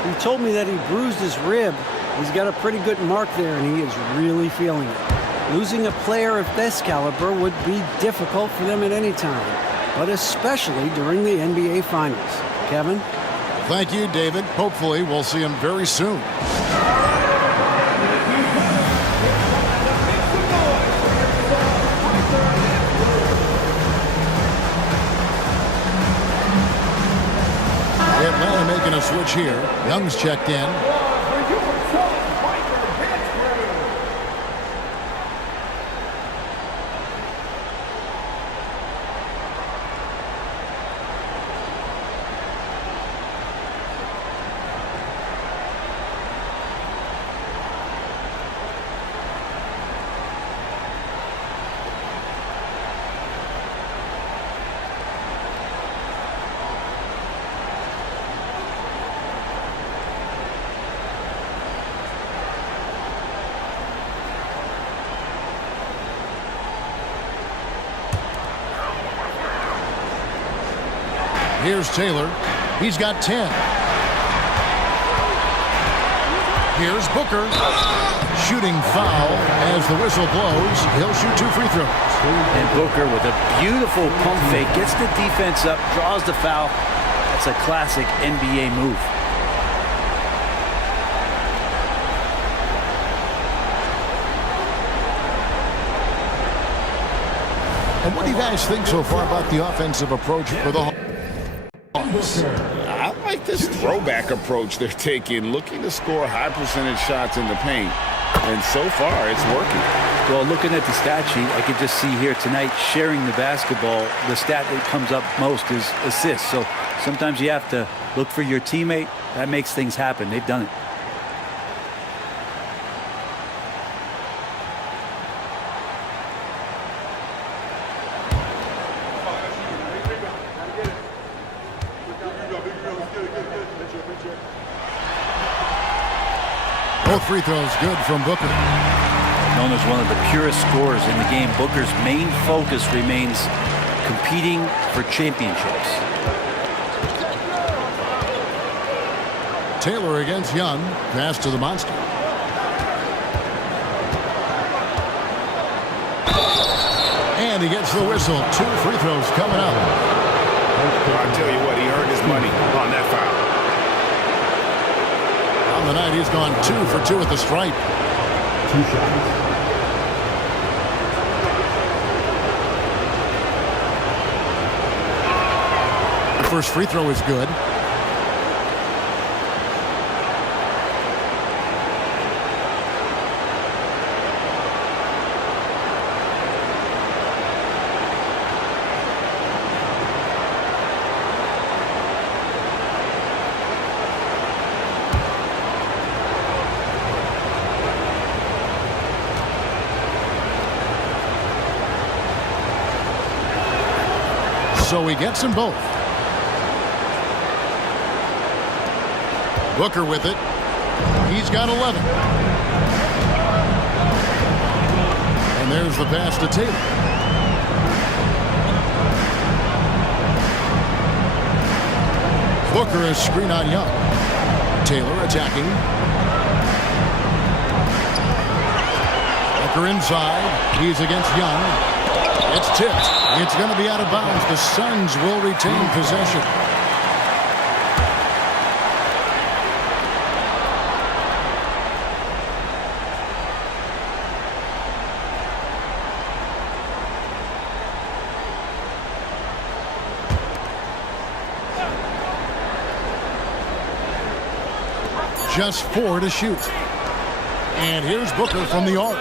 He told me that he bruised his rib. He's got a pretty good mark there, and he is really feeling it. Losing a player of this caliber would be difficult for them at any time, but especially during the NBA Finals. Kevin? Thank you, David. Hopefully, we'll see him very soon. Atlanta making a switch here. Young's checked in. Here's Taylor. He's got 10. Here's Booker. Shooting foul as the whistle blows. He'll shoot 2 free throws. And Booker with a beautiful pump fake. Gets the defense up, draws the foul. That's a classic NBA move. And what do you guys think so far about the offensive approach for the Hawks? I like this throwback approach they're taking, looking to score high percentage shots in the paint. And so far, it's working. Well, looking at the stat sheet, I can just see here tonight sharing the basketball. The stat that comes up most is assists. So sometimes you have to look for your teammate. That makes things happen. They've done it. Both free throws good from Booker. Known as one of the purest scorers in the game, Booker's main focus remains competing for championships. Taylor against Young. Pass to the monster. And he gets the whistle. 2 free throws coming up. I tell you what, he earned his money on that foul. On the night, he's gone 2 for 2 at the stripe. 2 shots. The first free throw is good. So he gets them both. Booker with it. He's got 11. And there's the pass to Taylor. Booker is screen on Young. Taylor attacking. Booker inside. He's against Young. It's tipped. It's going to be out of bounds. The Suns will retain possession. Just 4 to shoot. And here's Booker from the arc.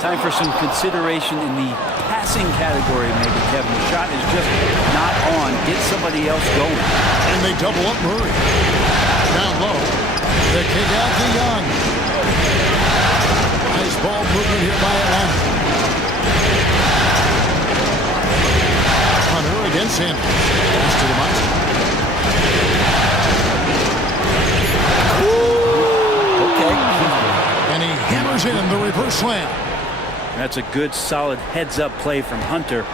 Time for some consideration in the passing category, maybe, Kevin. The shot is just not on. Get somebody else going. And they double up Murray. Down low. The kick out to Young. Nice ball movement here by Atlanta. Hunter against Sanders. Pass to the monster. And he hammers in the reverse slam. That's a good, solid heads-up play from Hunter.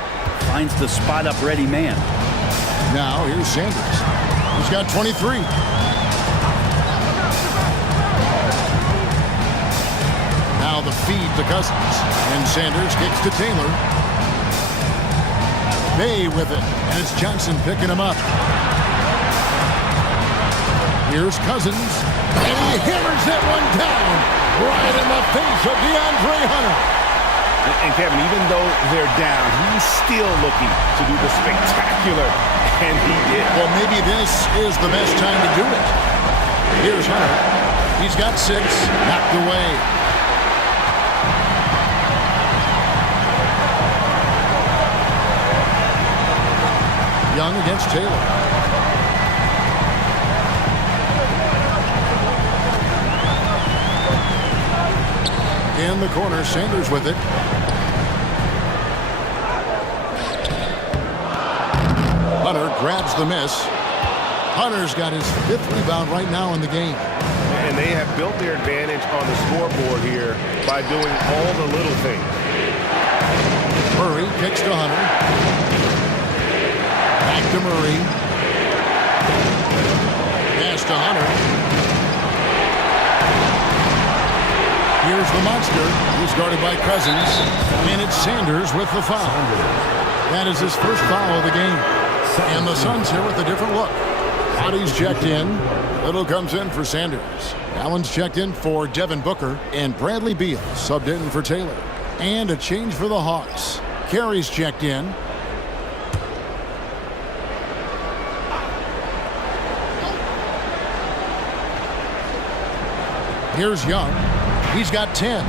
Finds the spot-up ready man. Now here's Sanders. He's got 23. Now the feed to Cousins. And Sanders kicks to Taylor. Bay with it. And it's Johnson picking him up. Here's Cousins. And he hammers that one down. Right in the face of DeAndre Hunter. And Kevin, even though they're down, he's still looking to do the spectacular, and he did. Well, maybe this is the best time to do it. Here's Hunter. He's got 6, knocked away. Young against Taylor. In the corner, Sanders with it. Hunter grabs the miss. Hunter's got his 5th rebound right now in the game. And they have built their advantage on the scoreboard here by doing all the little things. Murray kicks to Hunter. Back to Murray. Pass to Hunter. Here's the monster. He's guarded by Cousins. And it's Sanders with the foul. That is his first foul of the game. And the Suns here with a different look. Bodies checked in. Little comes in for Sanders. Allen's checked in for Devin Booker. And Bradley Beal subbed in for Taylor. And a change for the Hawks. Carey's checked in. Here's Young. He's got 10.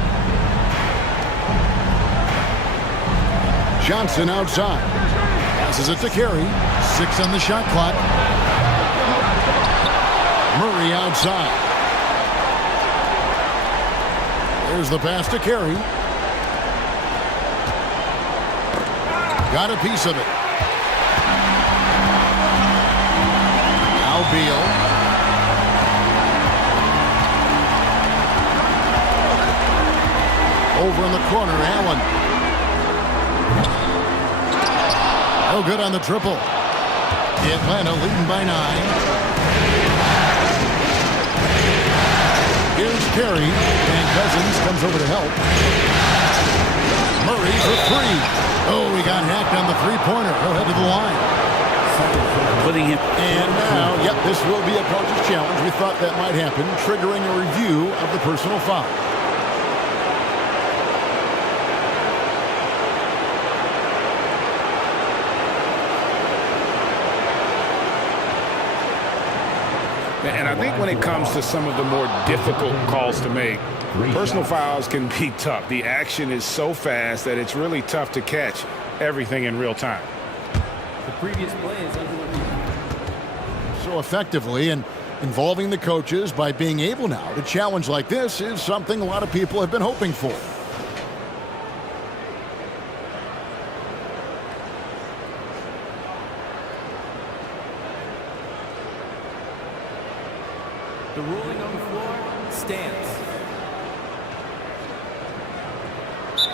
Johnson outside. Passes it to Carey. 6 on the shot clock. Murray outside. There's the pass to Carey. Got a piece of it. Now Beal. Over in the corner, Allen. No good on the triple. Atlanta leading by 9. Here's Carey, and Cousins comes over to help. Murray for 3. Oh, he got hacked on the three-pointer. He'll head to the line. Putting him. And now, yep, this will be a coach's challenge. We thought that might happen, triggering a review of the personal foul. And I think when it comes to some of the more difficult calls to make, personal fouls can be tough. The action is so fast that it's really tough to catch everything in real time. The previous play is so effectively, and involving the coaches by being able now to challenge like this is something a lot of people have been hoping for. the ruling on the floor stands.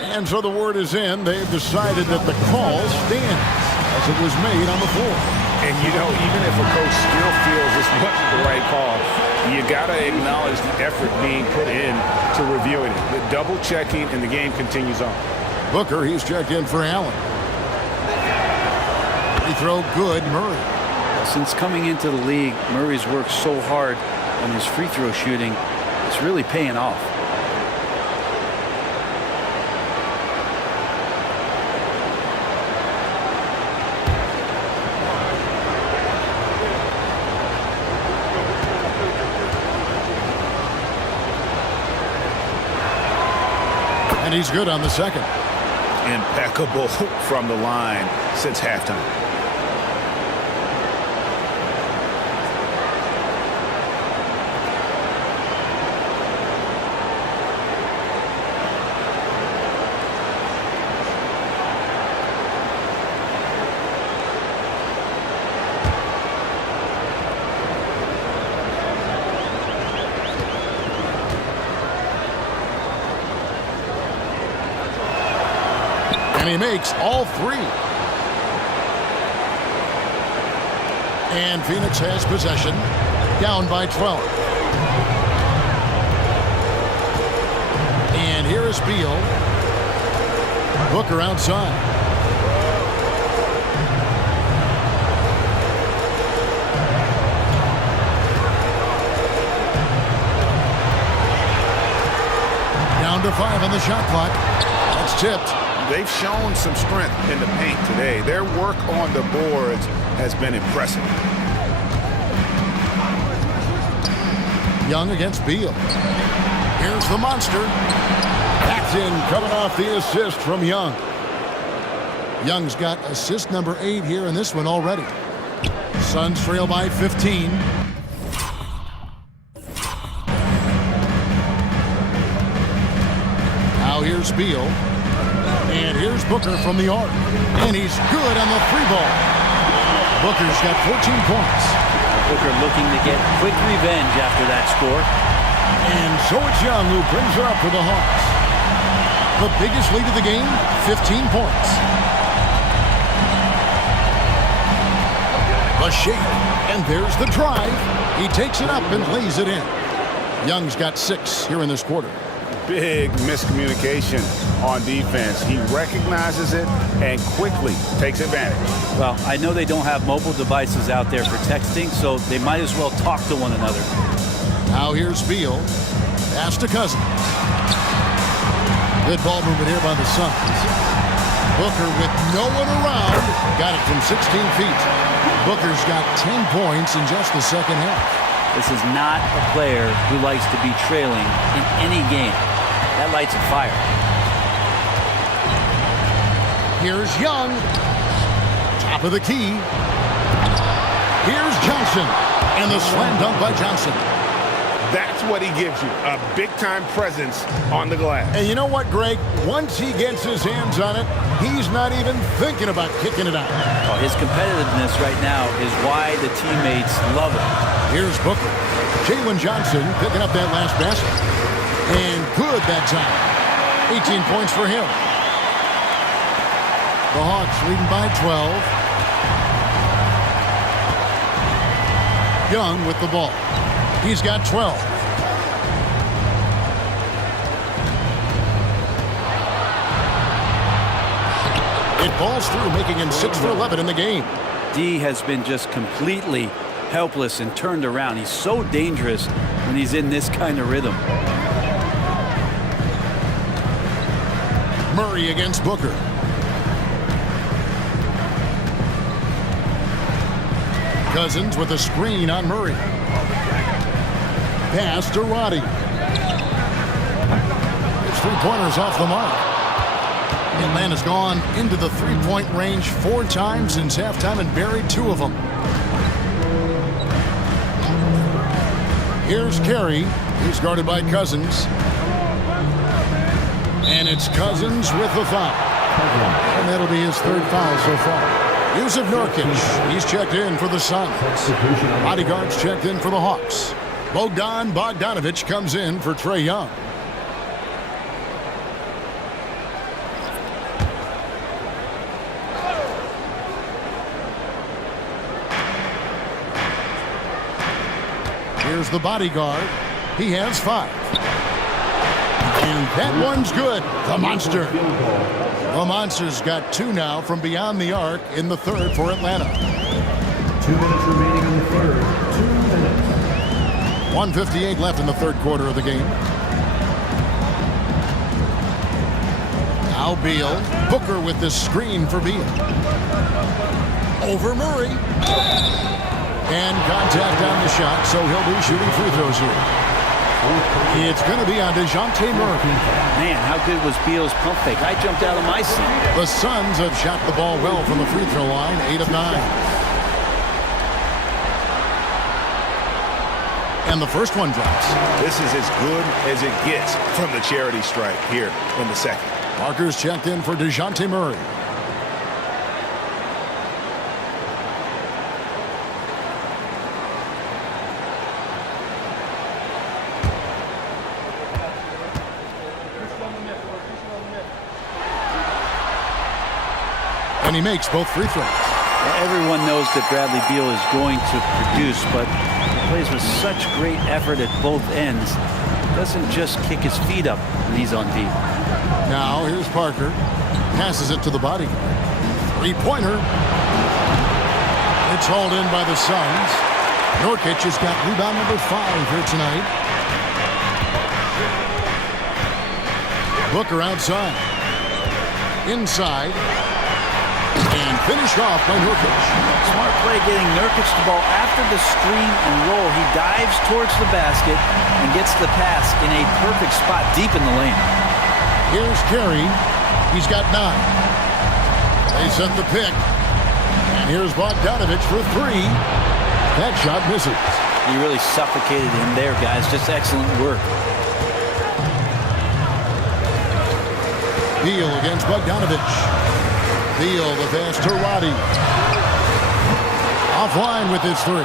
And so the word is in. They've decided that the call stands as it was made on the floor. And, you know, even if a coach still feels this wasn't the right call, you got to acknowledge the effort being put in to reviewing it. The double checking, and the game continues on. Booker, he's checked in for Allen. Free throw good, Murray. Since coming into the league, Murray's worked so hard on his free throw shooting. It's really paying off. And he's good on the second. Impeccable from the line since halftime. And he makes all three. And Phoenix has possession, down by 12. And here is Beal. Booker outside. Down to 5 on the shot clock. That's tipped. They've shown some strength in the paint today. Their work on the boards has been impressive. Young against Beal. Here's the monster. That's in, coming off the assist from Young. Young's got assist number 8 here in this one already. Suns trail by 15. Now here's Beal. And here's Booker from the arc. And he's good on the 3-ball. Booker's got 14 points. Booker looking to get quick revenge after that score. And so it's Young who brings it up for the Hawks. The biggest lead of the game, 15 points. The shake, and there's the drive. He takes it up and lays it in. Young's got 6 here in this quarter. Big miscommunication on defense. He recognizes it and quickly takes advantage. Well, I know they don't have mobile devices out there for texting, so they might as well talk to one another. Now here's Beal. Pass to Cousins. Good ball movement here by the Suns. Booker with no one around. Got it from 16 feet. Booker's got 10 points in just the second half. This is not a player who likes to be trailing in any game. That lights a fire. Here's Young. Top of the key. Here's Johnson. And the slam dunk by Johnson. That's what he gives you, a big-time presence on the glass. And you know what, Greg? Once he gets his hands on it, he's not even thinking about kicking it out. Oh, his competitiveness right now is why the teammates love him. Here's Booker. Jalen Johnson picking up that last basket. And good that time. 18 points for him. The Hawks leading by 12. Young with the ball. He's got 12. It falls through, making him 6 for 11 in the game. D has been just completely helpless and turned around. He's so dangerous when he's in this kind of rhythm. Murray against Booker. Cousins with a screen on Murray. Pass to Roddy. His three-pointers off the mark. Atlanta's gone into the three-point range 4 times since halftime and buried 2 of them. Here's Carey. He's guarded by Cousins. And it's Cousins with the foul. And that'll be his 3rd foul so far. Jusuf Nurkic, he's checked in for the Suns. Bodyguards checked in for the Hawks. Bogdan Bogdanovic comes in for Trae Young. Here's the bodyguard. He has 5. And that one's good. The Monster. The Monster's got 2 now from beyond the arc in the 3rd for Atlanta. 2 minutes remaining in the 3rd. 2 minutes. 1:58 left in the 3rd quarter of the game. Now Beal. Booker with the screen for Beal. Over Murray. And contact on the shot, so he'll be shooting free throws here. It's going to be on DeJounte Murray. Man, how good was Beal's pump fake? I jumped out of my seat. The Suns have shot the ball well from the free throw line, 8 of 9. And the first one drops. This is as good as it gets from the charity stripe here in the 2nd. Parker's checked in for DeJounte Murray. And he makes both free throws. Everyone knows that Bradley Beal is going to produce, but he plays with such great effort at both ends. Doesn't just kick his feet up when he's on deep. Now here's Parker. Passes it to the body. 3-pointer. It's hauled in by the Suns. Nurkic has got rebound number 5 here tonight. Booker outside. Inside. And finished off by Nurkic. Smart play getting Nurkic the ball after the screen and roll. He dives towards the basket and gets the pass in a perfect spot deep in the lane. Here's Carey. He's got 9. They set the pick. And here's Bogdanovic for 3. That shot misses. He really suffocated him there, guys. Just excellent work. Beal against Bogdanovic. Beal the pass to Roddy. Offline with his 3.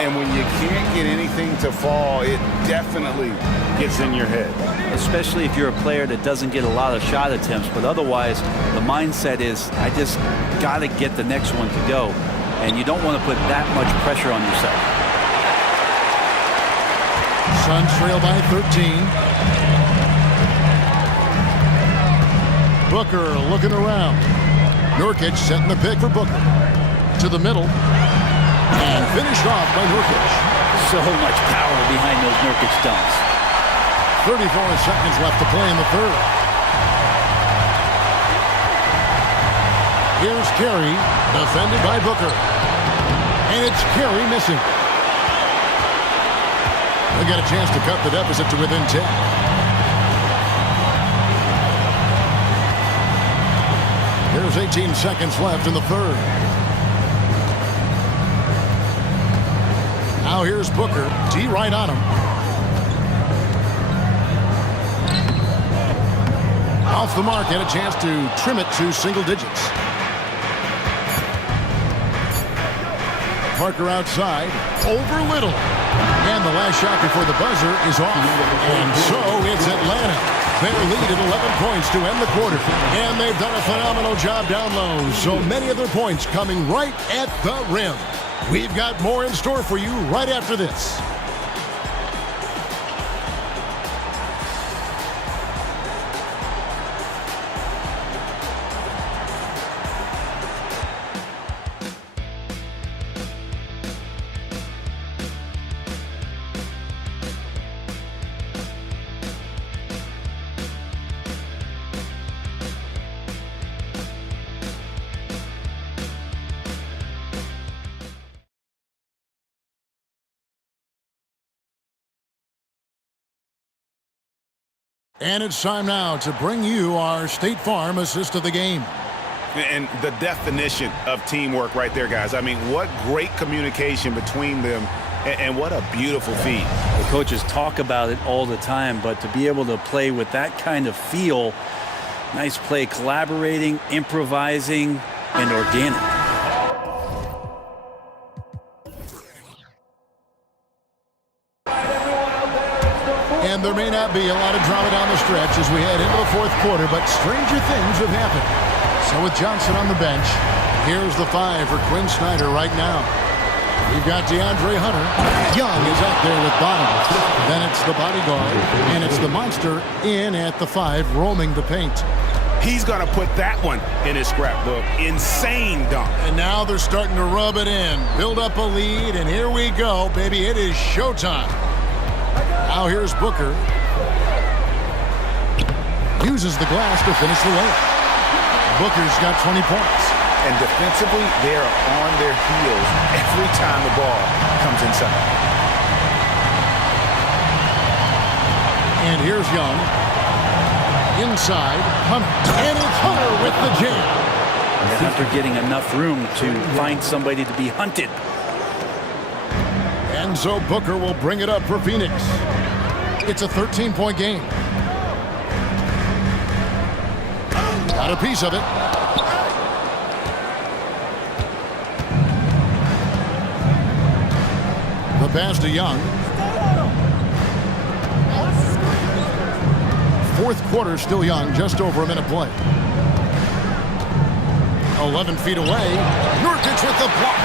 And when you can't get anything to fall, it definitely gets in your head. Especially if you're a player that doesn't get a lot of shot attempts. But otherwise, the mindset is, I just got to get the next one to go. And you don't want to put that much pressure on yourself. Suns trail by 13. Booker looking around. Nurkic setting the pick for Booker. To the middle. And finished off by Nurkic. So much power behind those Nurkic dunks. 34 seconds left to play in the 3rd. Here's Carey, defended by Booker. And it's Carey missing. They got a chance to cut the deficit to within 10. There's 18 seconds left in the 3rd. Now here's Booker. D right on him. Off the mark, had a chance to trim it to single digits. Parker outside. Over Little. And the last shot before the buzzer is off. And so it's Atlanta. Their lead at 11 points to end the quarter. And they've done a phenomenal job down low. So many of their points coming right at the rim. We've got more in store for you right after this. And it's time now to bring you our State Farm assist of the game. And the definition of teamwork right there, guys. I mean, what great communication between them, and what a beautiful feat. The coaches talk about it all the time, but to be able to play with that kind of feel, nice play, collaborating, improvising, and organic. And there may not be a lot of drama down the stretch as we head into the fourth quarter, but stranger things have happened. So with Johnson on the bench, here's the 5 for Quinn Snyder right now. We've got DeAndre Hunter. Young is out there with Bottoms. Then it's the bodyguard, and it's the monster in at the 5, roaming the paint. He's going to put that one in his scrapbook. Insane dunk. And now they're starting to rub it in, build up a lead, and here we go, baby. It is showtime. Now here's Booker. Uses the glass to finish the layup. Booker's got 20 points. And defensively, they are on their heels every time the ball comes inside. And here's Young. Inside, Hunter. And it's Hunter with the jam. And Hunter getting enough room to find somebody to be hunted. And so Booker will bring it up for Phoenix. It's a 13-point game. Got a piece of it. The pass to Young. Fourth quarter, still Young, just over a minute play. 11 feet away. Nurkic with the block.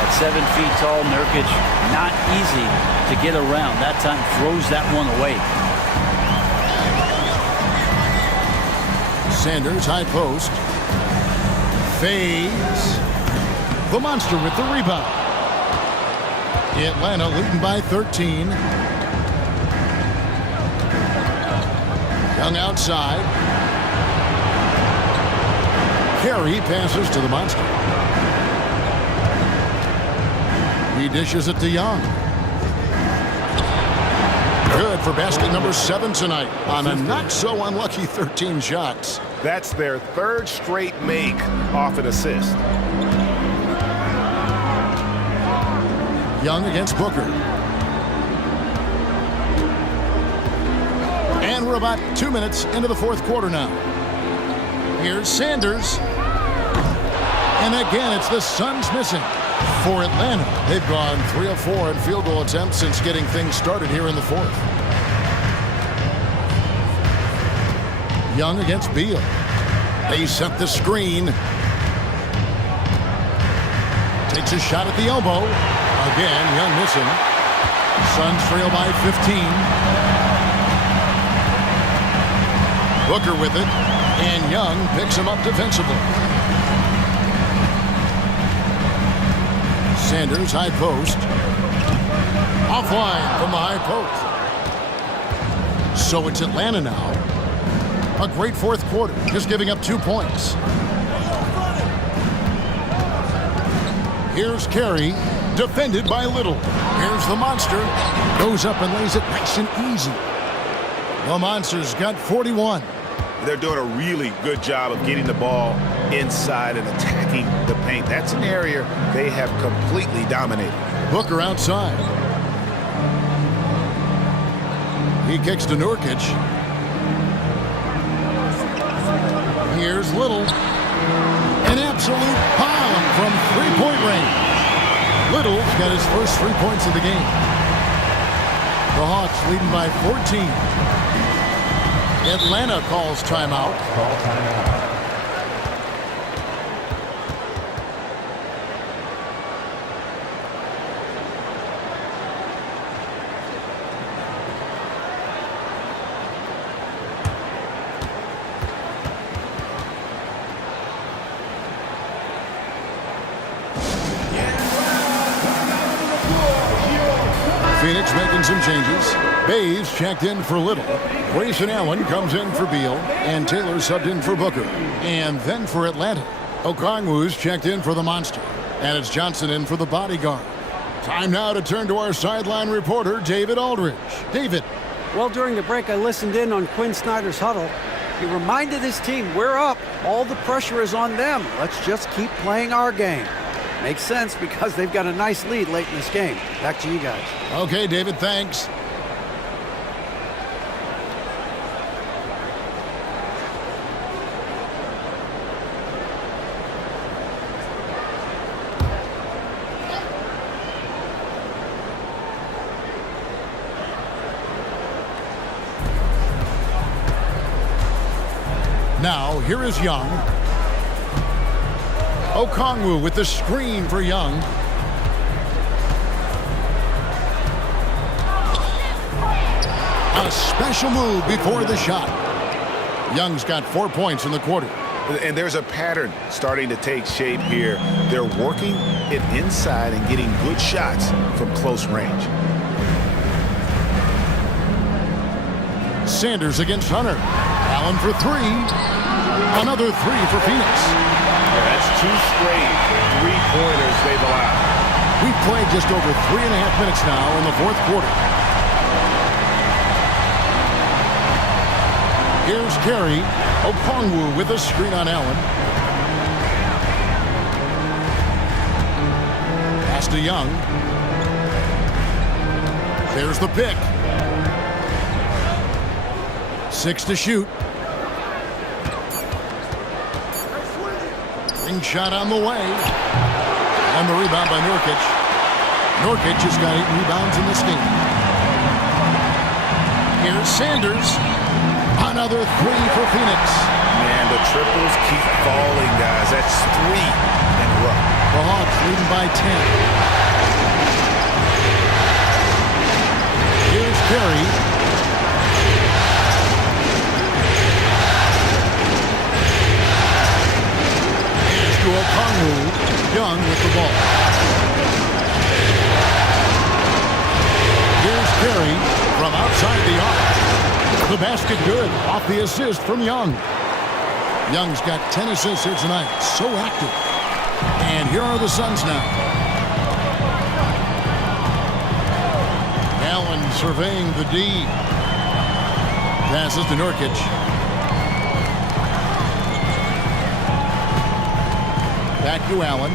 At 7 feet tall, Nurkic, not easy to get around. That time throws that one away. Sanders, high post. Fades. The monster with the rebound. Atlanta leading by 13. Young outside. Carey passes to the monster. He dishes it to Young. Good for basket number 7 tonight on a not-so-unlucky 13 shots. That's their 3rd straight make off an assist. Young against Booker. And we're about 2 minutes into the fourth quarter now. Here's Sanders. And again, it's the Suns missing. For Atlanta, they've gone 3 of 4 in field goal attempts since getting things started here in the fourth. Young against Beal. They set the screen. Takes a shot at the elbow. Again, Young missing. Suns trail by 15. Booker with it. And Young picks him up defensively. Sanders, high post. Offline from the high post. So it's Atlanta now. A great fourth quarter, just giving up 2 points. Here's Carey, defended by Little. Here's the monster. Goes up and lays it nice and easy. The monster's got 41. They're doing a really good job of getting the ball inside and attacking the paint. That's an area they have completely dominated. Booker outside. He kicks to Nurkic. Here's Little. An absolute bomb from 3-point range. Little's got his first 3 points of the game. The Hawks leading by 14. Atlanta calls timeout. Call timeout. Phoenix making some changes. Bays checked in for Little. Grayson Allen comes in for Beal. And Taylor subbed in for Booker. And then for Atlanta, Okongwu's checked in for the Monster. And it's Johnson in for the Bodyguard. Time now to turn to our sideline reporter, David Aldridge. David. Well, during the break, I listened in on Quinn Snyder's huddle. He reminded his team, we're up. All the pressure is on them. Let's just keep playing our game. Makes sense because they've got a nice lead late in this game. Back to you guys. Okay, David, thanks. Now, here is Young. Okongwu with the screen for Young. A special move before the shot. Young's got 4 points in the quarter. And there's a pattern starting to take shape here. They're working it inside and getting good shots from close range. Sanders against Hunter. Allen for three. Another three for Phoenix. Yeah, that's 2 straight three-pointers they've allowed. We've played just over 3.5 minutes now in the fourth quarter. Here's Carey. Okongwu with a screen on Allen. Pass to Young. There's the pick. 6 to shoot. Ring shot on the way. And the rebound by Nurkic. Nurkic has got 8 rebounds in this game. Here's Sanders. Another 3 for Phoenix. Man, the triples keep falling, guys. That's 3 in a row. The Hawks leading by 10. Here's Carey. Here's to Okongwu. Young with the ball. Here's Carey from outside the arc. The basket good off the assist from Young. Young's got 10 assists here tonight. So active. And here are the Suns now. Allen surveying the D. Passes to Nurkic. Back to Allen.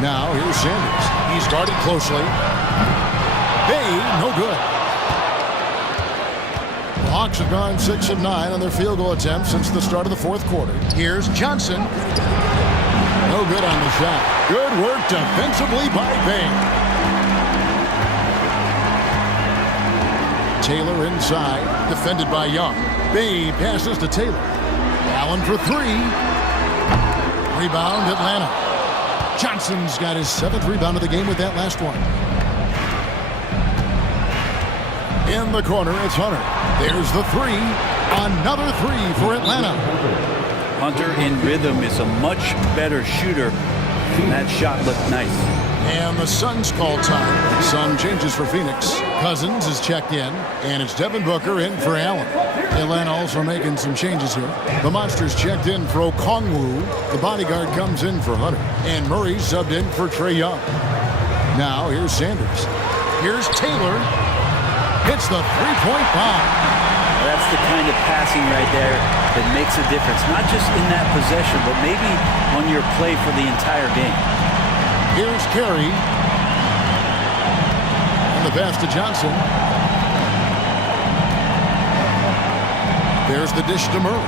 Now here's Sanders. He's guarded closely. Bay, no good. The Hawks have gone 6 of 9 on their field goal attempts since the start of the fourth quarter. Here's Johnson. No good on the shot. Good work defensively by Bay. Taylor inside, defended by Young. Bay passes to Taylor. Allen for 3. Rebound, Atlanta. Johnson's got his 7th rebound of the game with that last one. In the corner, it's Hunter. There's the 3. Another 3 for Atlanta. Hunter in rhythm is a much better shooter. That shot looked nice. And the Suns call time. Some changes for Phoenix. Cousins is checked in, and it's Devin Booker in for Allen. Atlanta also making some changes here. The Monsters checked in for Okongwu. The Bodyguard comes in for Hunter. And Murray subbed in for Trae Young. Now here's Sanders. Here's Taylor. Hits the three-point bomb. That's the kind of passing right there that makes a difference. Not just in that possession, but maybe on your play for the entire game. Here's Carey. And the pass to Johnson. There's the dish to Murray.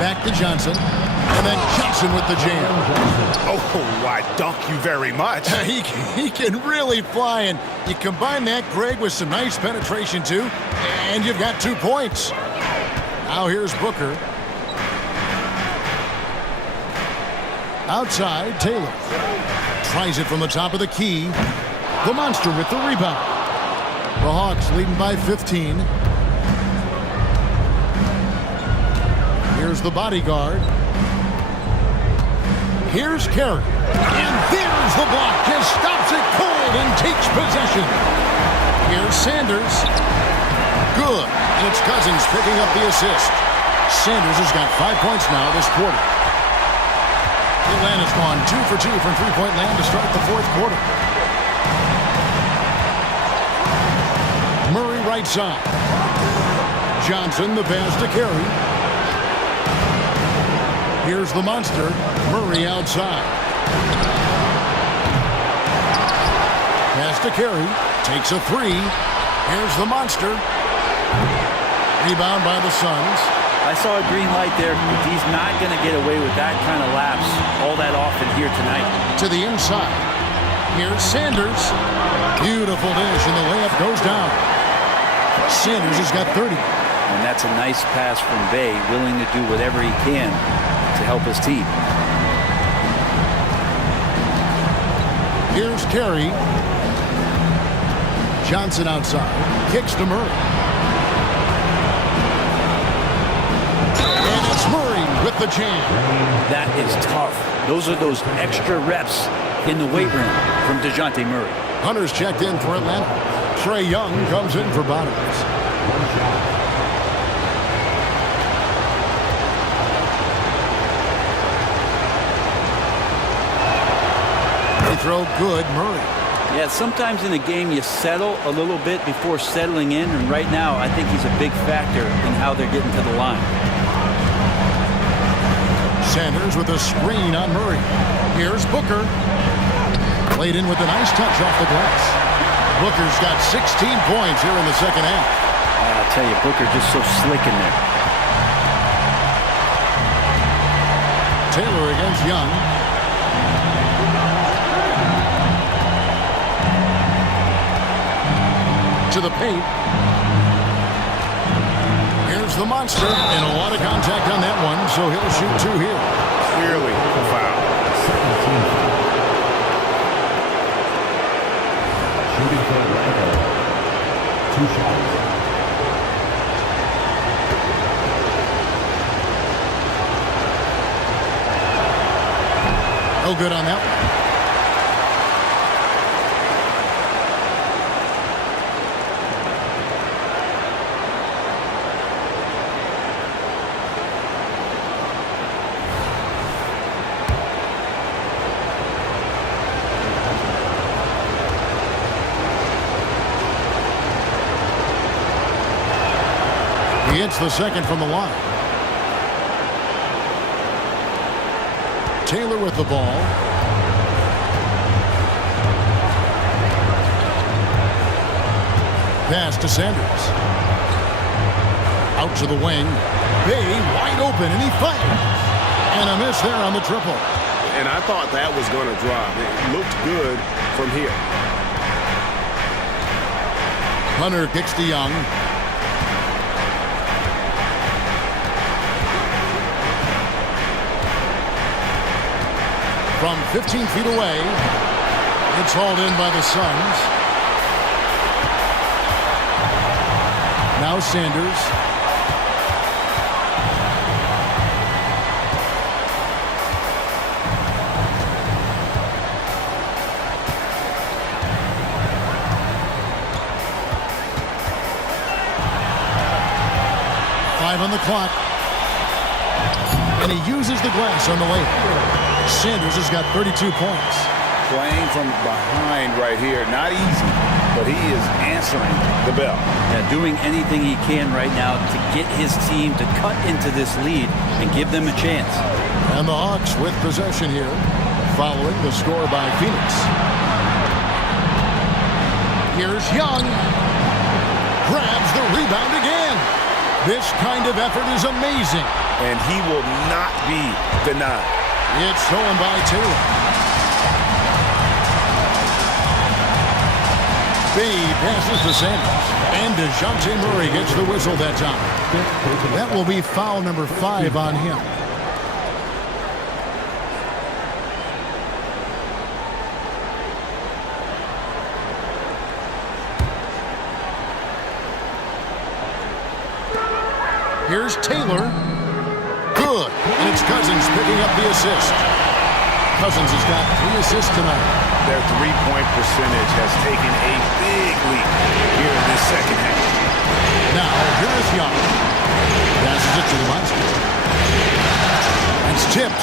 Back to Johnson. And then Johnson with the jam. Oh, I dunk you very much. He can really fly, and you combine that, Greg, with some nice penetration, too, and you've got 2 points. Now here's Booker. Outside, Taylor. Tries it from the top of the key. The Monster with the rebound. The Hawks leading by 15. Here's the bodyguard. Here's Carey. And there's the block. Just stops it cold and takes possession. Here's Sanders. Good. And it's Cousins picking up the assist. Sanders has got 5 points now this quarter. Atlanta's gone 2 for 2 from three-point land to start the fourth quarter. Murray right side. Johnson the pass to Carey. Here's the Monster. Murray outside. Pass to Carey. Takes a three. Here's the Monster. Rebound by the Suns. I saw a green light there, but he's not going to get away with that kind of lapse all that often here tonight. To the inside. Here's Sanders. Beautiful dish, and the layup goes down. Sanders has got 30. And that's a nice pass from Bey, willing to do whatever he can to help his team. Here's Carey. Johnson outside. Kicks to Murray. And it's Murray with the jam. That is tough. Those are those extra reps in the weight room from DeJounte Murray. Hunter's checked in for Atlanta. Trae Young comes in for Bottoms. They throw good, Murray. Yeah, sometimes in a game you settle a little bit before settling in, and right now I think he's a big factor in how they're getting to the line. Sanders with a screen on Murray. Here's Booker. Played in with a nice touch off the glass. Booker's got 16 points here in the second half. I'll tell you, Booker just so slick in there. Taylor against Young. To the paint. Here's the Monster. And a lot of contact on that one, so he'll shoot 2 here. Clearly a foul. Shooting for Atlanta. 2 shots. No good on that one. He hits the second from the line. Taylor with the ball. Pass to Sanders. Out to the wing. Bey wide open, and he fires. And a miss there on the triple. And I thought that was going to drop. It looked good from here. Hunter kicks to Young. From 15 feet away, it's hauled in by the Suns. Now Sanders. Five on the clock. And he uses the glass on the layup. Sanders has got 32 points. Playing from behind right here. Not easy, but he is answering the bell. Yeah, doing anything he can right now to get his team to cut into this lead and give them a chance. And the Hawks with possession here, following the score by Phoenix. Here's Young. Grabs the rebound again. This kind of effort is amazing. and he will not be denied. It's stolen by Taylor. Bay passes to Sanders. And DeJounte Murray gets the whistle that time. That will be foul number 5 on him. Here's Taylor. Good. And it's Cousins picking up the assist. Cousins has got 3 assists tonight. Their three-point percentage has taken a big leap here in this second half. Now, here is Young. Passes it to the basket. It's tipped.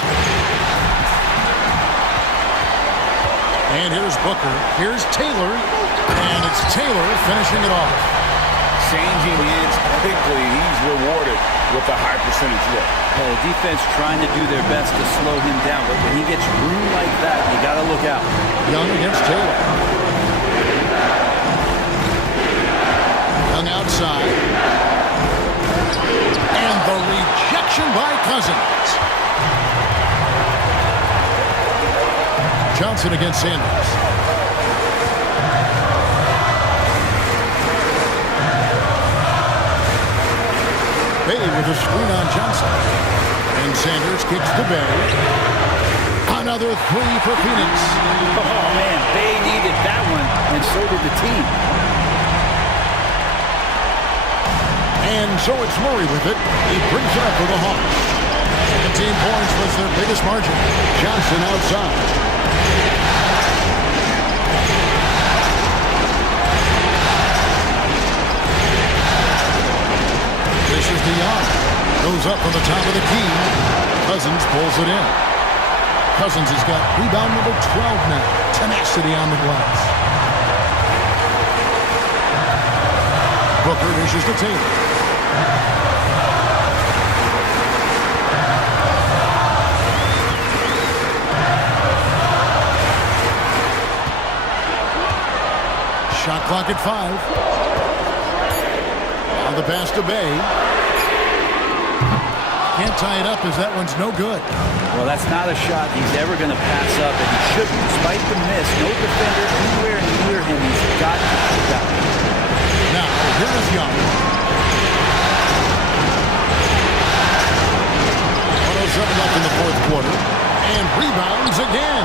And here's Booker. Here's Taylor. And it's Taylor finishing it off. Changing ends quickly. He's rewarded with a high percentage look. Well, the defense trying to do their best to slow him down, but when he gets room like that, you got to look out. Young against Taylor. Young outside. And the rejection by Cousins. Johnson against Sanders. Bay with a screen on Johnson. And Sanders kicks to Bay. Another 3 for Phoenix. Oh, man, Bay needed that one, and so did the team. And so it's Murray with it. He brings it up for the Hawks. 17 points was their biggest margin. Johnson outside. This is DeYoung. Goes up on the top of the key. Cousins pulls it in. Cousins has got rebound number 12 now. Tenacity on the glass. Booker dishes to Taylor. Shot clock at 5. On the pass to Bay. Can't tie it up as that one's no good. Well, that's not a shot he's ever going to pass up, and he shouldn't. Despite the miss, no defender anywhere near him. He's got to shoot that. Now, here is Young. 107 left in the fourth quarter. And rebounds again.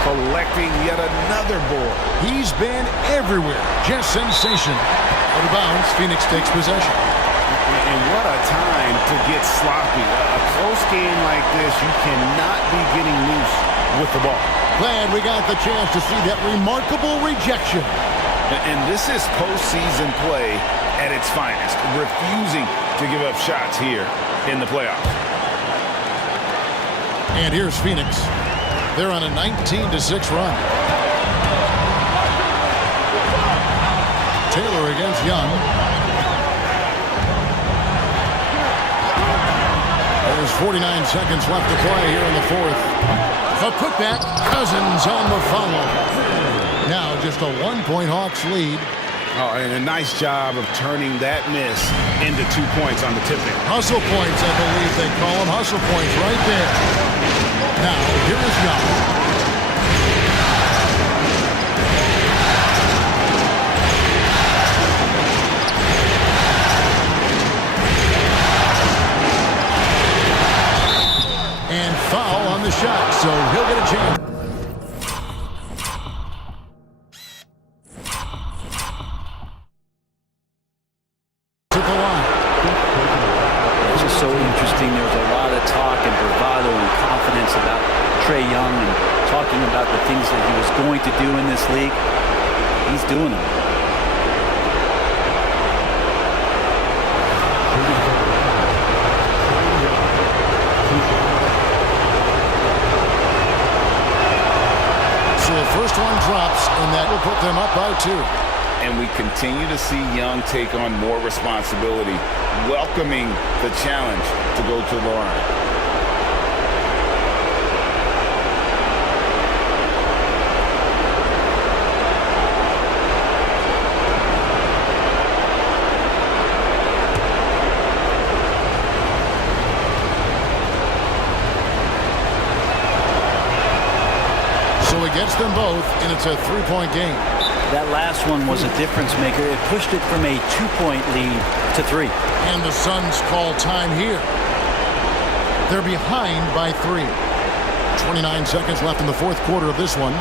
Collecting yet another board. He's been everywhere. Just sensational. Out of bounds, Phoenix takes possession. And what a time to get sloppy. A close game like this, you cannot be getting loose with the ball. Glad we got the chance to see that remarkable rejection. And this is postseason play at its finest. Refusing to give up shots here in the playoffs. And here's Phoenix. They're on a 19-6 run. Taylor against Young. There's 49 seconds left to play here in the fourth. A putback. Cousins on the follow. Now just a 1-point Hawks lead. Oh, and a nice job of turning that miss into 2 points on the tip-in. Hustle points, I believe they call them. Hustle points right there. Now, here is Young. And foul on the shot, so he'll get a chance. To the line. This is so interesting. There was a lot of talk and bravado and confidence about Trae Young and talking about the things that he was going to do in this league. He's doing them. So the first one drops, and that will put them up by 2. And we continue to see Young take on more responsibility, welcoming the challenge to go to the line. gets them both, and it's a 3-point game. That last one was a difference maker. It pushed it from a 2-point lead to 3. And the Suns call time here. They're behind by 3. 29 seconds left in the fourth quarter of this one.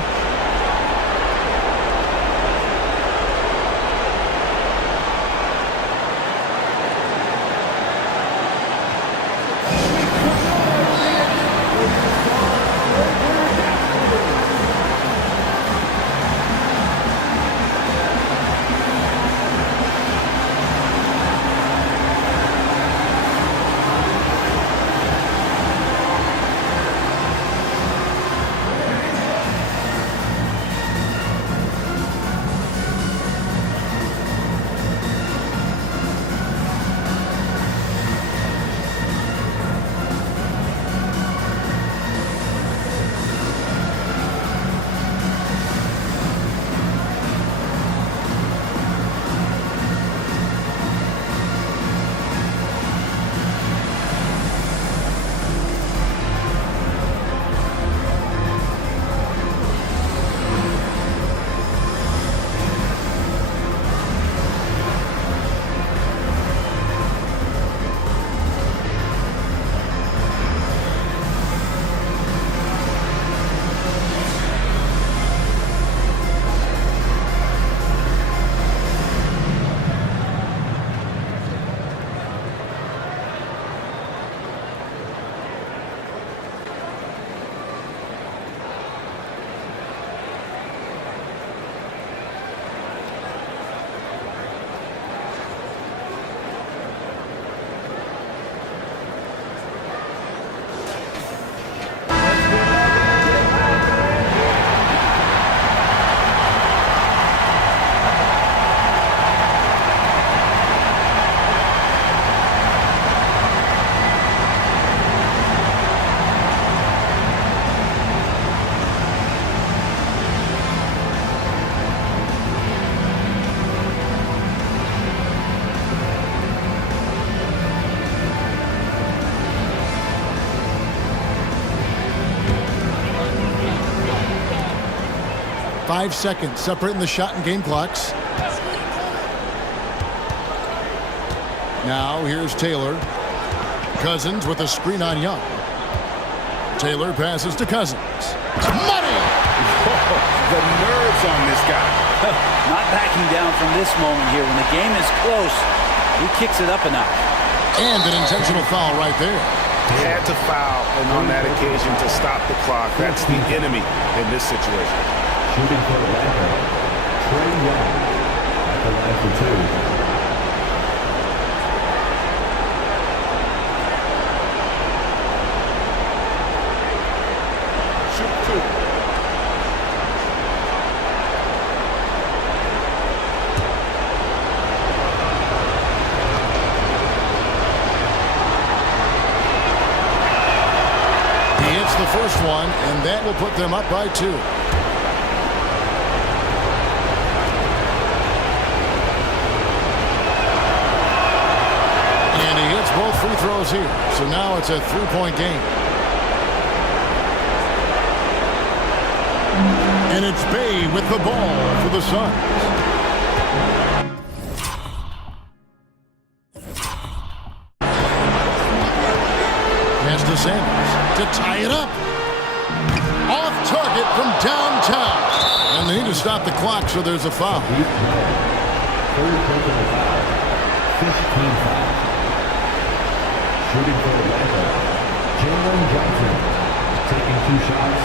Five seconds separating the shot and game clocks. Now here's Taylor. Cousins with a screen on Young. Taylor passes to Cousins. Money! The nerves on this guy. Not backing down from this moment here. When the game is close, he kicks it up a notch. And an intentional foul right there. Had to foul, and on that occasion to stop the clock. That's the enemy in this situation. Shooting for Atlanta, Trae Young at the line for 2. The first one, and that will put them up by 2. And he hits both free throws here, so now it's a 3-point game. And it's Bay with the ball for the Suns. Sanders to tie it up. Off target from downtown. And they need to stop the clock, so there's a foul. Third personal foul. 15 fouls. Shooting for Atlanta, Jalen Johnson taking 2 shots.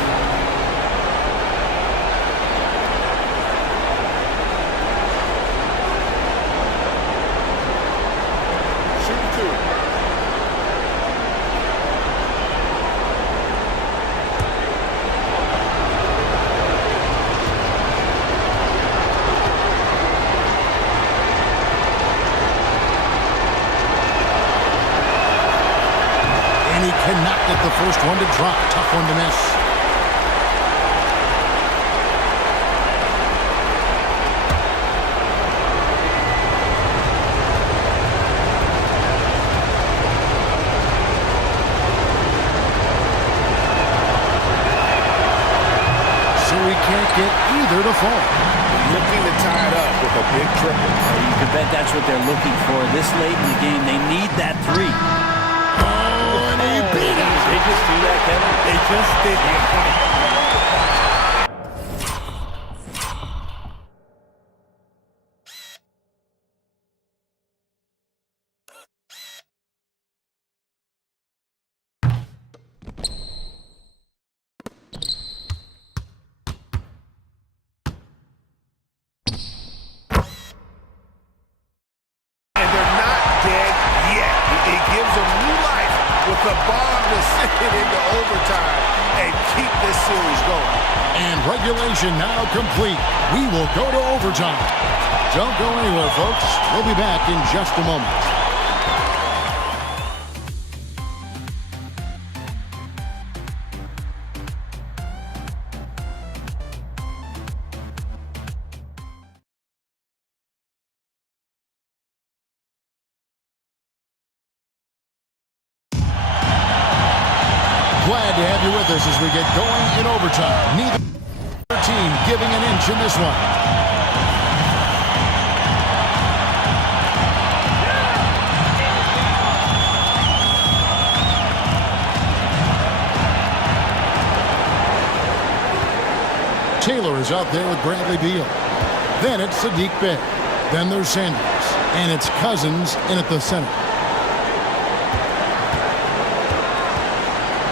Cannot get the first one to drop. Tough one to miss. So he near to fall. Looking to tie it up with a big triple. You can bet that's what they're looking for. This late in the game, they need that three. Oh, and he beat it. They just do that, Kevin. They just did. The bomb to send it into overtime and keep this series going. And regulation now complete. We will go to overtime. Don't go anywhere, folks. We'll be back in just a moment. Glad to have you with us as we get going in overtime. Neither team giving an inch in this one. Taylor is out there with Bradley Beal. Then it's Sadiq Bey. Then there's Sanders. And it's Cousins in at the center.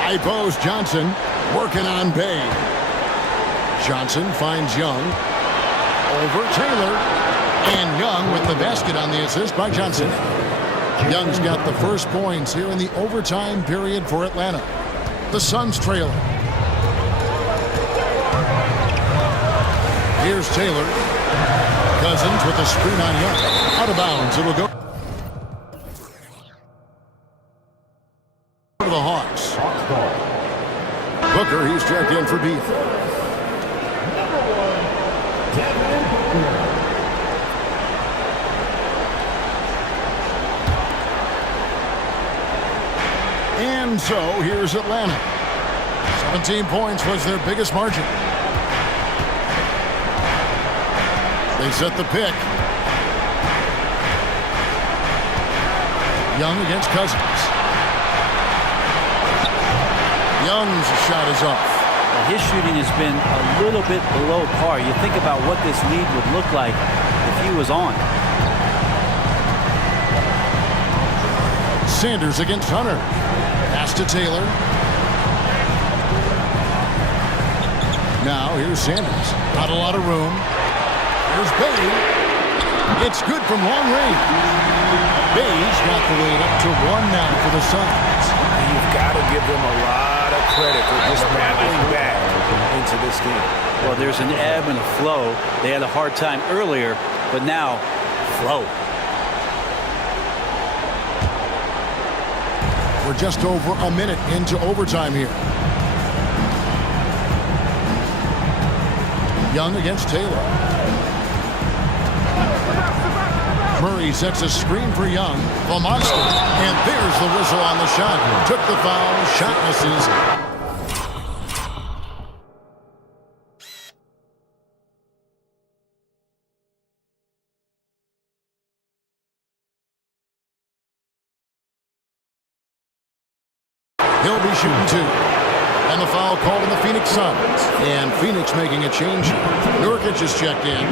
High post Johnson working on Bey. Johnson finds Young. Over Taylor. And Young with the basket on the assist by Johnson. Young's got the first points here in the overtime period for Atlanta. The Suns trailing. Here's Taylor. Cousins with the screen on Young. Out of bounds. It'll go to the Hawks. Booker, he's checked in for Beal. And so here's Atlanta. 17 points was their biggest margin. They set the pick. Young against Cousins. Young's shot is off. His shooting has been a little bit below par. You think about what this lead would look like if he was on. Sanders against Hunter. Pass to Taylor. Now here's Sanders. Not a lot of room. Here's Bey. It's good from long range. Bey's got the lead up to 1 now for the Suns. You've got to give them a lot of credit for just battling back into this game. Well, there's an ebb and a flow. They had a hard time earlier, but now, flow. We're just over a minute into overtime here. Young against Taylor. Murray sets a screen for Young. The monster. And there's the whistle on the shot. Took the foul. Shot misses. He'll be shooting 2. And the foul called on the Phoenix Suns. And Phoenix making a change. Nurkic is checked in.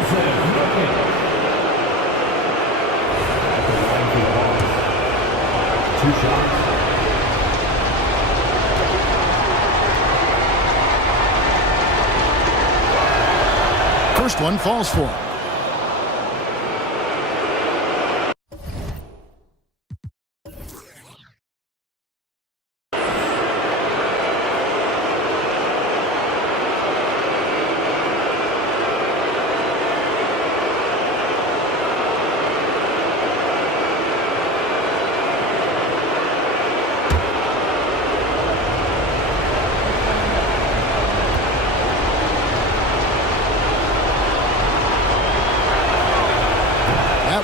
2 shots. First one falls for him.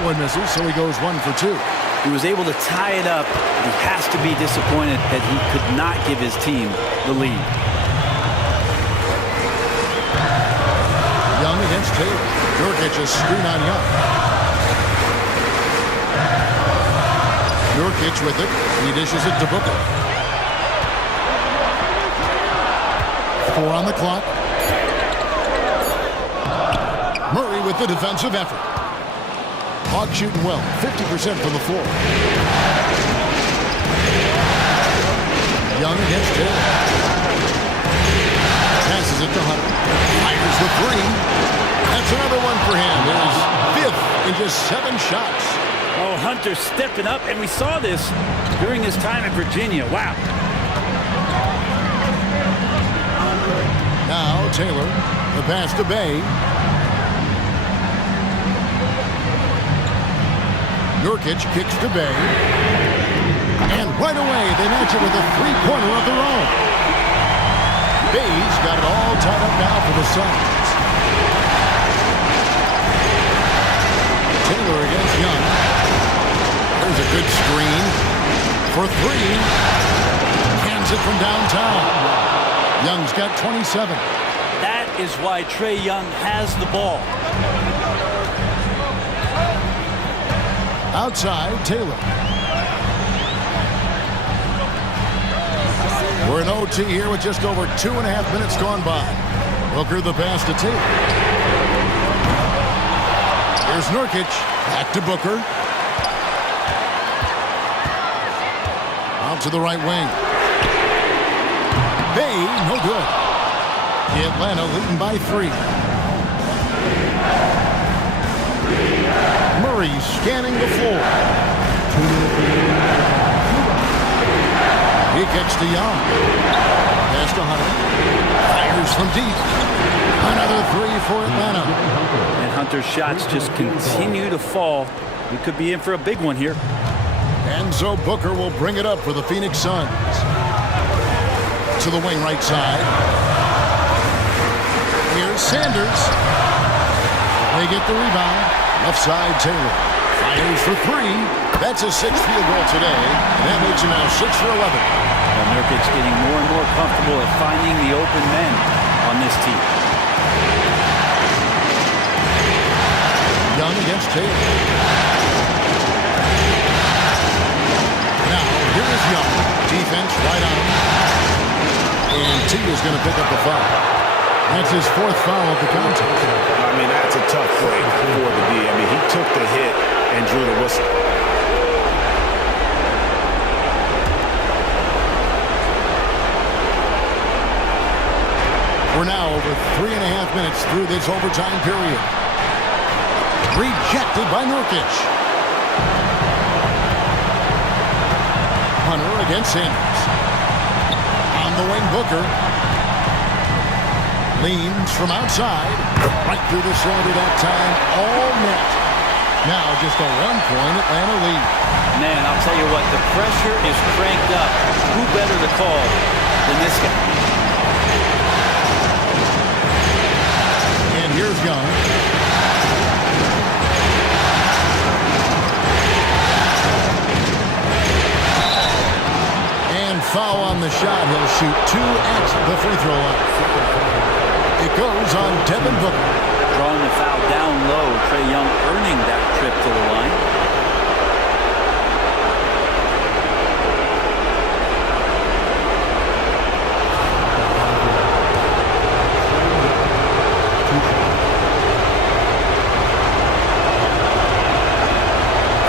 One misses, so he goes 1 for 2. He was able to tie it up. He has to be disappointed that he could not give his team the lead. Young against Taylor. Nurkic a screen on Young. Nurkic with it. He dishes it to Booker. 4 on the clock. Murray with the defensive effort. Hawks shooting well, 50% from the floor. Young against Taylor. Passes it to Hunter. Fires the three. That's another one for him. His 5th in just 7 shots. Oh, Hunter stepping up, and we saw this during his time in Virginia. Wow. Now Taylor, the pass to Bay. Nurkic kicks to Bay. And right away, they match it with a three-pointer of their own. Bay's got it all tied up now for the Suns. Taylor against Young. There's a good screen for 3. Hands it from downtown. Young's got 27. That is why Trae Young has the ball. Outside, Taylor. We're in OT here with just over 2.5 minutes gone by. Booker the pass to Taylor. Here's Nurkic. Back to Booker. Out to the right wing. Bay, no good. Atlanta leading by 3. Murray scanning the floor. He kicks to Young. Pass to Hunter. Fires from deep. Another 3 for Atlanta. And Hunter's shots just continue to fall. We could be in for a big one here. And so Booker will bring it up for the Phoenix Suns. To the wing right side. Here's Sanders. They get the rebound. Left side, Taylor. Fires for 3. That's his 6th field goal today. And that makes him now 6 for 11. Well, Nurkic getting more and more comfortable at finding the open men on this team. Young against Taylor. Now, here is Young. Defense right on him. And T is going to pick up the foul. That's his 4th foul of the contest. I mean, that's a tough play for the D. I mean, he took the hit and drew the whistle. We're now over 3.5 minutes through this overtime period. Rejected by Nurkic. Hunter against Sanders. On the wing, Booker. Leans from outside. Right through the shoulder that time. All net. Now just a 1-point Atlanta lead. Man, I'll tell you what, the pressure is cranked up. Who better to call than this guy? And here's Young. And foul on the shot. He'll shoot 2 at the free throw line. It goes on Devin Booker. Drawing the foul down low. Trae Young earning that trip to the line.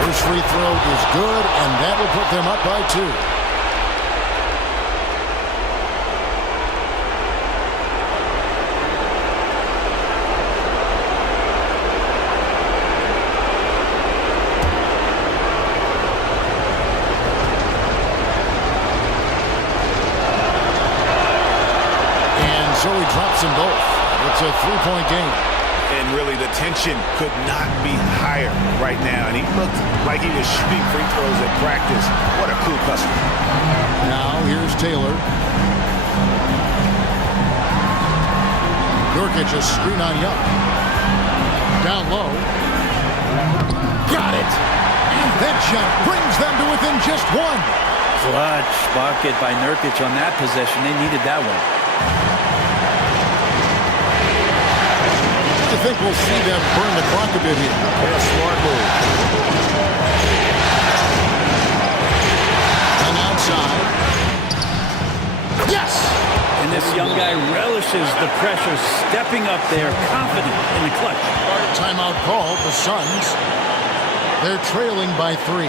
First free throw is good, and that will put them up by 2. So he drops them both. It's a 3-point game. And really, the tension could not be higher right now. And he looked like he was shooting free throws at practice. What a cool customer. Now, here's Taylor. Nurkic a screen on Young. Down low. Got it. And that shot brings them to within just 1. Clutch bucket by Nurkic on that possession. They needed that one. think we'll see them burn the clock a bit here. Yeah, smart move. And outside. Yes! And this young guy relishes the pressure, stepping up there, confident in the clutch. Timeout called, the Suns. They're trailing by 3.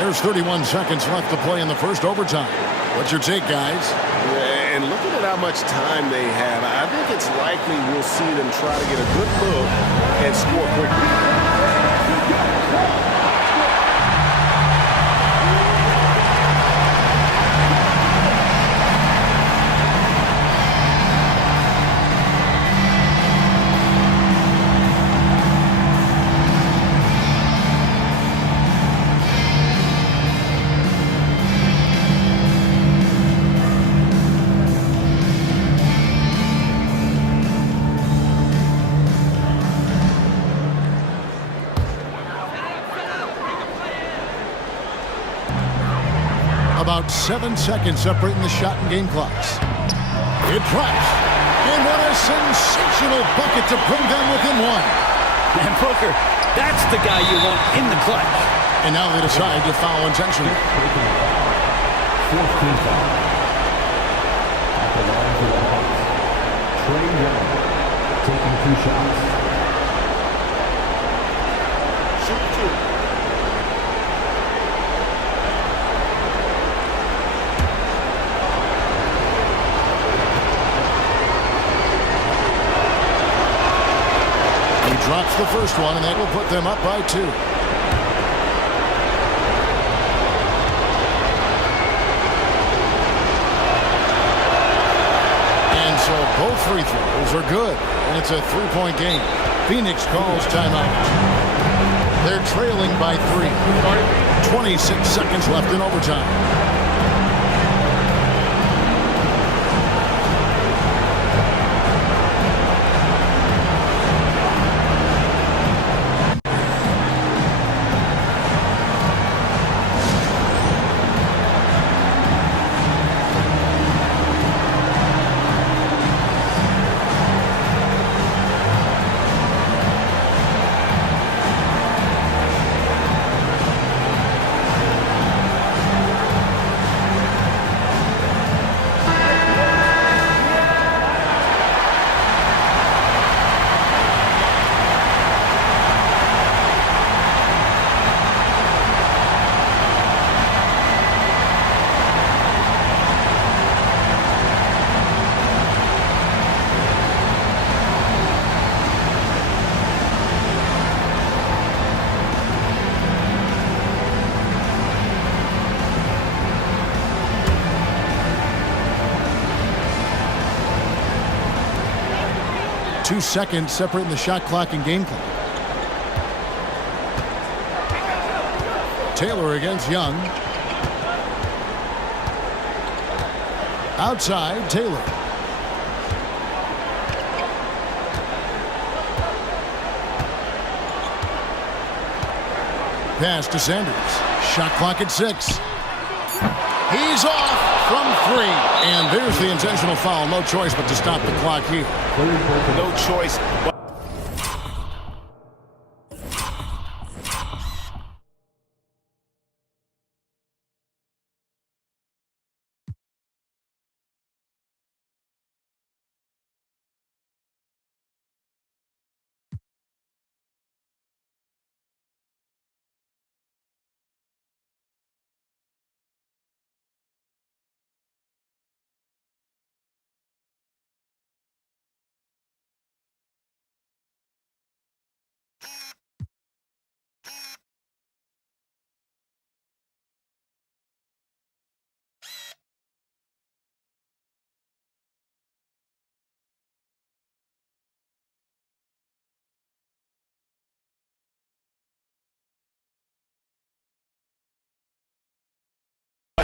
There's 31 seconds left to play in the first overtime. What's your take, guys? Yeah, and looking at how much time they have, I think it's likely we'll see them try to get a good look and score quickly. About 7 seconds separating the shot and game clocks. It drops. And what a sensational bucket to bring them within 1. And Booker, that's the guy you want in the clutch. And now they decide to foul intentionally. 14th foul. At the line for the Hawks, Trae Young taking 2 shots. Shoot 2. Drops the first one, and that will put them up by 2. And so both free throws are good, and it's a 3-point game. Phoenix calls timeout. They're trailing by 3. 26 seconds left in overtime. Two seconds separating the shot clock and game clock. Taylor against Young. Outside, Taylor. Pass to Sanders. Shot clock at 6. He's off from 3. And there's the intentional foul. No choice but to stop the clock here. No choice but.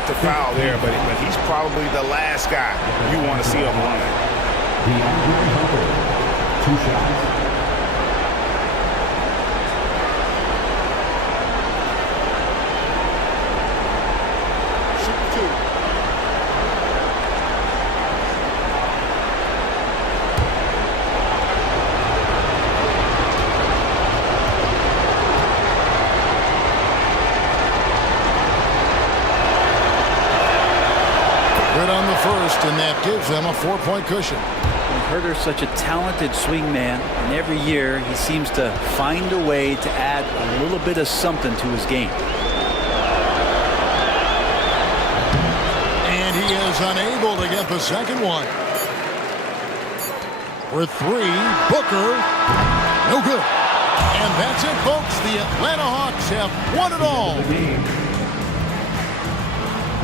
The foul there, but he's probably the last guy you want to see on the line. DeAndre Hunter, 2 shots. good on the first, and that gives them a 4-point cushion. Herter's such a talented swing man, and every year he seems to find a way to add a little bit of something to his game. And he is unable to get the second one. For 3, Booker, no good. And that's it, folks. The Atlanta Hawks have won it all.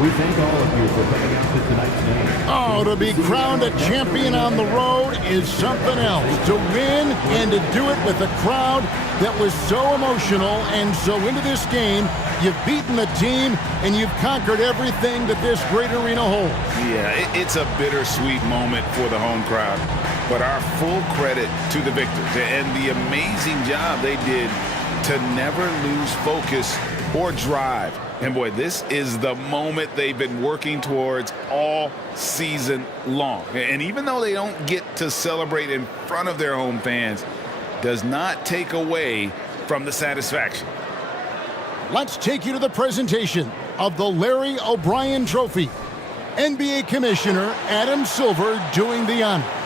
We thank all of you for coming out to tonight's game. Oh, to be crowned a champion on the road is something else. To win and to do it with a crowd that was so emotional and so into this game. You've beaten the team and you've conquered everything that this great arena holds. Yeah, it's a bittersweet moment for the home crowd. But our full credit to the victors and the amazing job they did to never lose focus or drive. And boy, this is the moment they've been working towards all season long. And even though they don't get to celebrate in front of their home fans, does not take away from the satisfaction. Let's take you to the presentation of the Larry O'Brien Trophy. NBA Commissioner Adam Silver doing the honors.